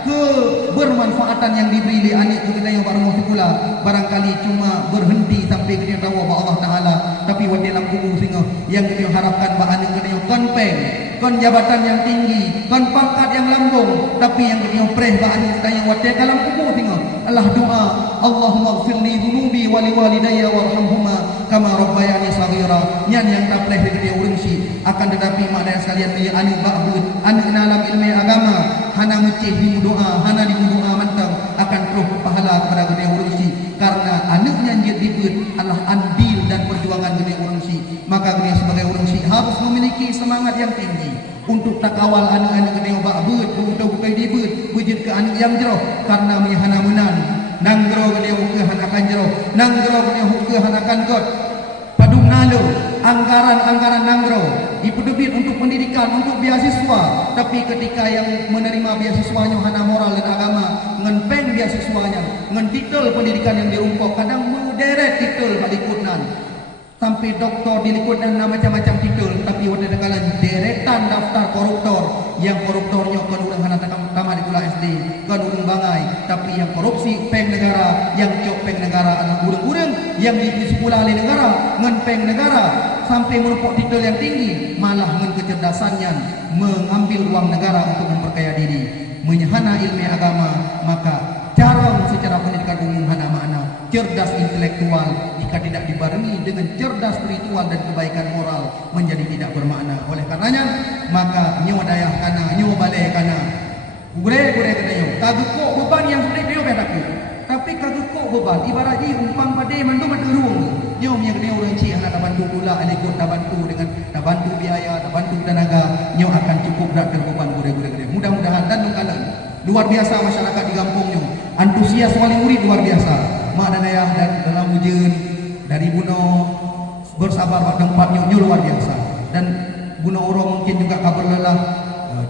kebermanfaatan yang diberi oleh anak itu kita yang baru pula barangkali cuma berhenti sampai kita tahu bahwa Allah Ta'ala tapi wadi dalam kubur singa yang kita harapkan bahwa anak kita yang konpeng kon jabatan yang tinggi kon pangkat yang lambung tapi yang kita preh bahwa anak kita yang wadi dalam kubur singa Allah doa Allahumma gfirli dhunubi wali walidayya warhamhuma kama rabbayani saghira nyan yang tak preh kita urang si akan tetapi makna sekalian dia anak ba'bud anak dalam ilmu agama hana mecih di doa hana di doa mantang akan terus pahala kepada gede urang si karena anaknya dia dibut adalah andil dan perjuangan gede urang si maka gede sebagai urang si harus memiliki semangat yang tinggi untuk tak kawal anak-anak gede ba'bud untuk bukai dibut wujud ke anak yang jero karena hana menan nanggro gede ke hana kan jero nanggro gede ke hana kan kot padung nalu anggaran nanggro dipedebit untuk pendidikan untuk beasiswa tapi ketika yang menerima beasiswanya hana moral dan agama ngenpeng beasiswanya ngen titel pendidikan yang dirumpok kadang menderet titel balikunan sampai doktor dilikutan macam-macam titel tapi pada dekalan deretan daftar koruptor yang koruptornya kan urang hana tamat di kula SD kan urang bangai tapi yang korupsi peng negara yang cok peng negara anak urang-urang yang diberi pula oleh negara ngen peng negara sampai menumpuk titel yang tinggi malah ngen kecerdasannya mengambil uang negara untuk memperkaya diri menyahana ilmu agama maka cara secara pendidikan umum hana makna cerdas intelektual jika tidak dibarengi dengan cerdas spiritual dan kebaikan moral menjadi tidak bermakna oleh karenanya maka nyawa dayah kana nyawa balai kana gure-gure katanya kagukuk beban yang sudah dia kataku tapi kagukuk beban ibarat ji umpang pada mandu materung nyawa yang kena orang cik anak tak bantu pula alikut tak bantu dengan tak bantu biaya tak bantu tenaga nyawa akan cukup berat terbeban gure-gure mudah-mudahan dan nungkalan luar biasa masyarakat di kampungnya antusias wali murid luar biasa mak dan ayah dan dalam ujian dari buno bersabar pada tempatnya luar biasa dan buno orang mungkin juga kabar lelah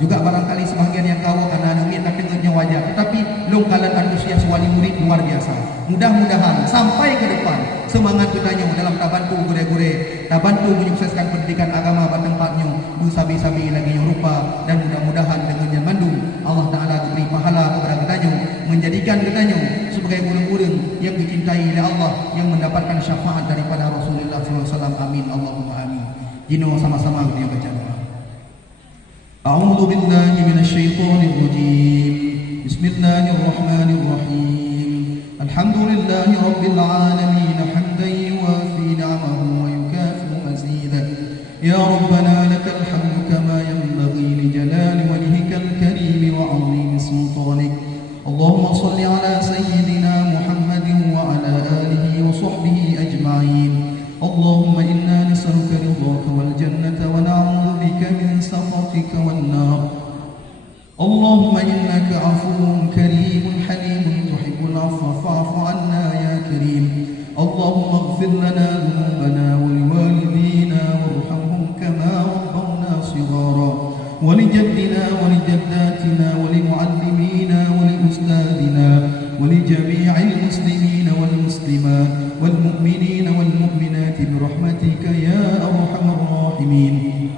juga barangkali sebahagian yang tahu karena nungit tak dengarnya wajah tetapi longkalan antusias wali murid luar biasa mudah-mudahan sampai ke depan semangat kitanya dalam tabantu gure-gure tabantu menyukseskan pendidikan agama pada tempatnya sabi-sabi lagi yang rupa dan mudah-mudahan dengan yang mandung Allah Ta'ala beri pahala kepada kitanya menjadikan kitanya sebagai urang-urang yang dicintai oleh Allah yang mendapatkan syafaat daripada Rasulullah SAW amin Allahumma amin jino sama-sama kita baca doa A'udzu billahi minasyaitonir rajim Bismillahirrahmanirrahim Alhamdulillahi rabbil alamin hamdan yuwafi ni'amahu wa yukafi mazidah Ya Rabbana lakal hamdu kama yanbaghi li jalali wajhikal karim wa 'azimi sultanik Allahumma shalli ala sayyidina Muhammadin wa ala alihi wa sahbihi ajma'in Allahumma inna nas'aluka ridhaka wal jannata wa na'udzu bika min sakhatika wan nar Allahumma innaka 'afuwwun karimun halimun tuhibbul 'afwa fa'fu 'anna ya karim Allahumma ighfir lana dhunubana wa liwalidina warhamhum kama rabbawna shighara wa li jaddina wa li jaddatina wa li mu'allimina wa li ustadina wa li jami'il muslimina wal muslimat wal mu'minina wal mu'minat bi rahmatika ya arhamar rahimin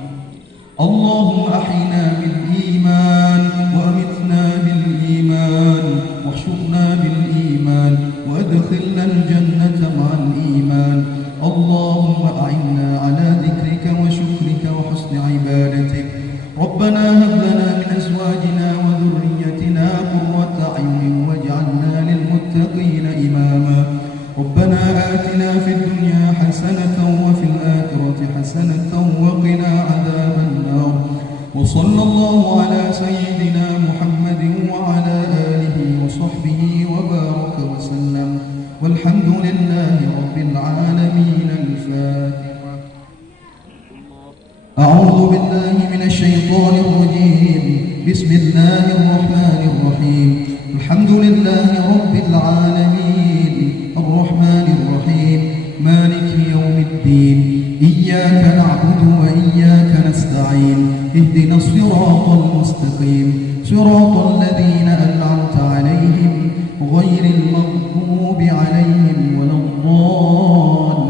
Allahumma ahyina bil iman wa amitna bil iman wahshurna bil iman wa adkhilna al jannata ma'al iman Allahumma a'inna ala dhikrika wa syukrika wa husni ibadatik Rabbana hab lana min azwajina wa dhurriyyatina qurrata a'yunin waj'alna lil muttaqina imama Rabbana atina fid dunya hasanatan wa fil akhirati hasanatan wa qina adhaban nar wa sallallahu ala sayyidina Muhammadin wa ala alihi wa sahbihi wa baraka wa sallam والحمد لله رب العالمين. الفاتحة. أعوذ بالله من الشيطان الرجيم. بسم الله الرحمن الرحيم. الحمد لله رب العالمين الرحمن الرحيم مالك يوم الدين إياك نعبد وإياك نستعين اهدنا الصراط المستقيم صراط الذين أنعمت عليهم غير المغضوب عليهم ولا الضالين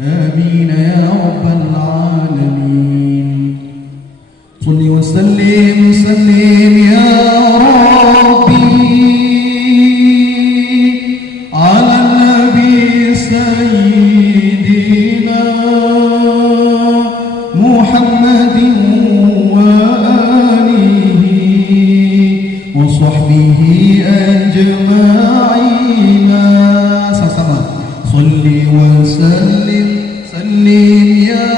آمين يا رب العالمين. صل وسلم سلم يا ربي على النبي سيدنا محمد وآله وصحبه أجمعين. sama-sama. صل وسلم سلم يا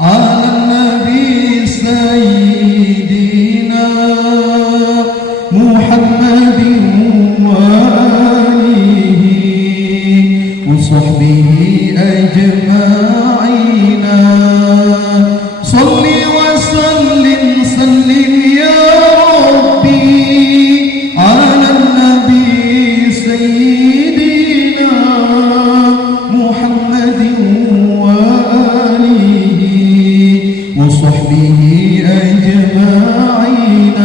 على النبي سيدنا محمد وآله وصحبه أجمعين. صل وسلم سلم يا ربي على النبي سيدنا محمد وصحبه أجمعين.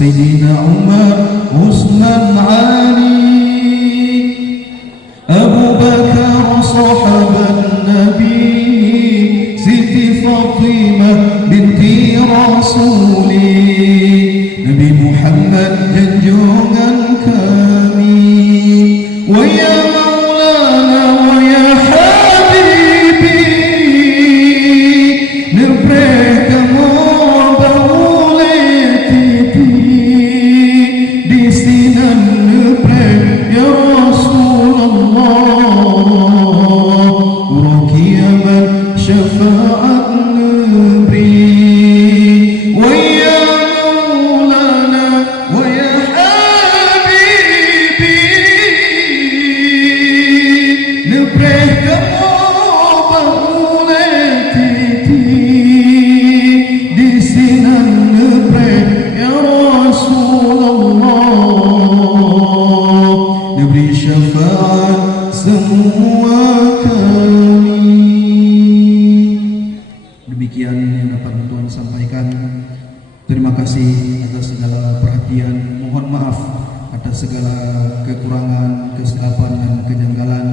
سيدنا عمر عثمان علي أبو بكر صحب النبي سيدي فاطمة بنت رسولي نبي محمد جنجونgan kami ويا مولانا ويا حبيبي Demikian yang dapat Tuhan sampaikan. Terima kasih atas segala perhatian. Mohon maaf atas segala kekurangan, kesilapan dan kejanggalan.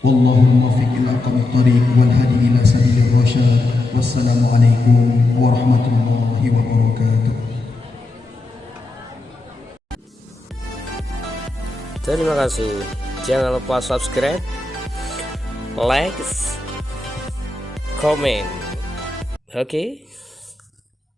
Wallahu muwaffiq ila aqwamit thoriq wal hadi ila sabilir rasyad. Wassalamualaikum warahmatullahi wabarakatuh. Terima kasih. Jangan lupa subscribe, like, komen. Oke.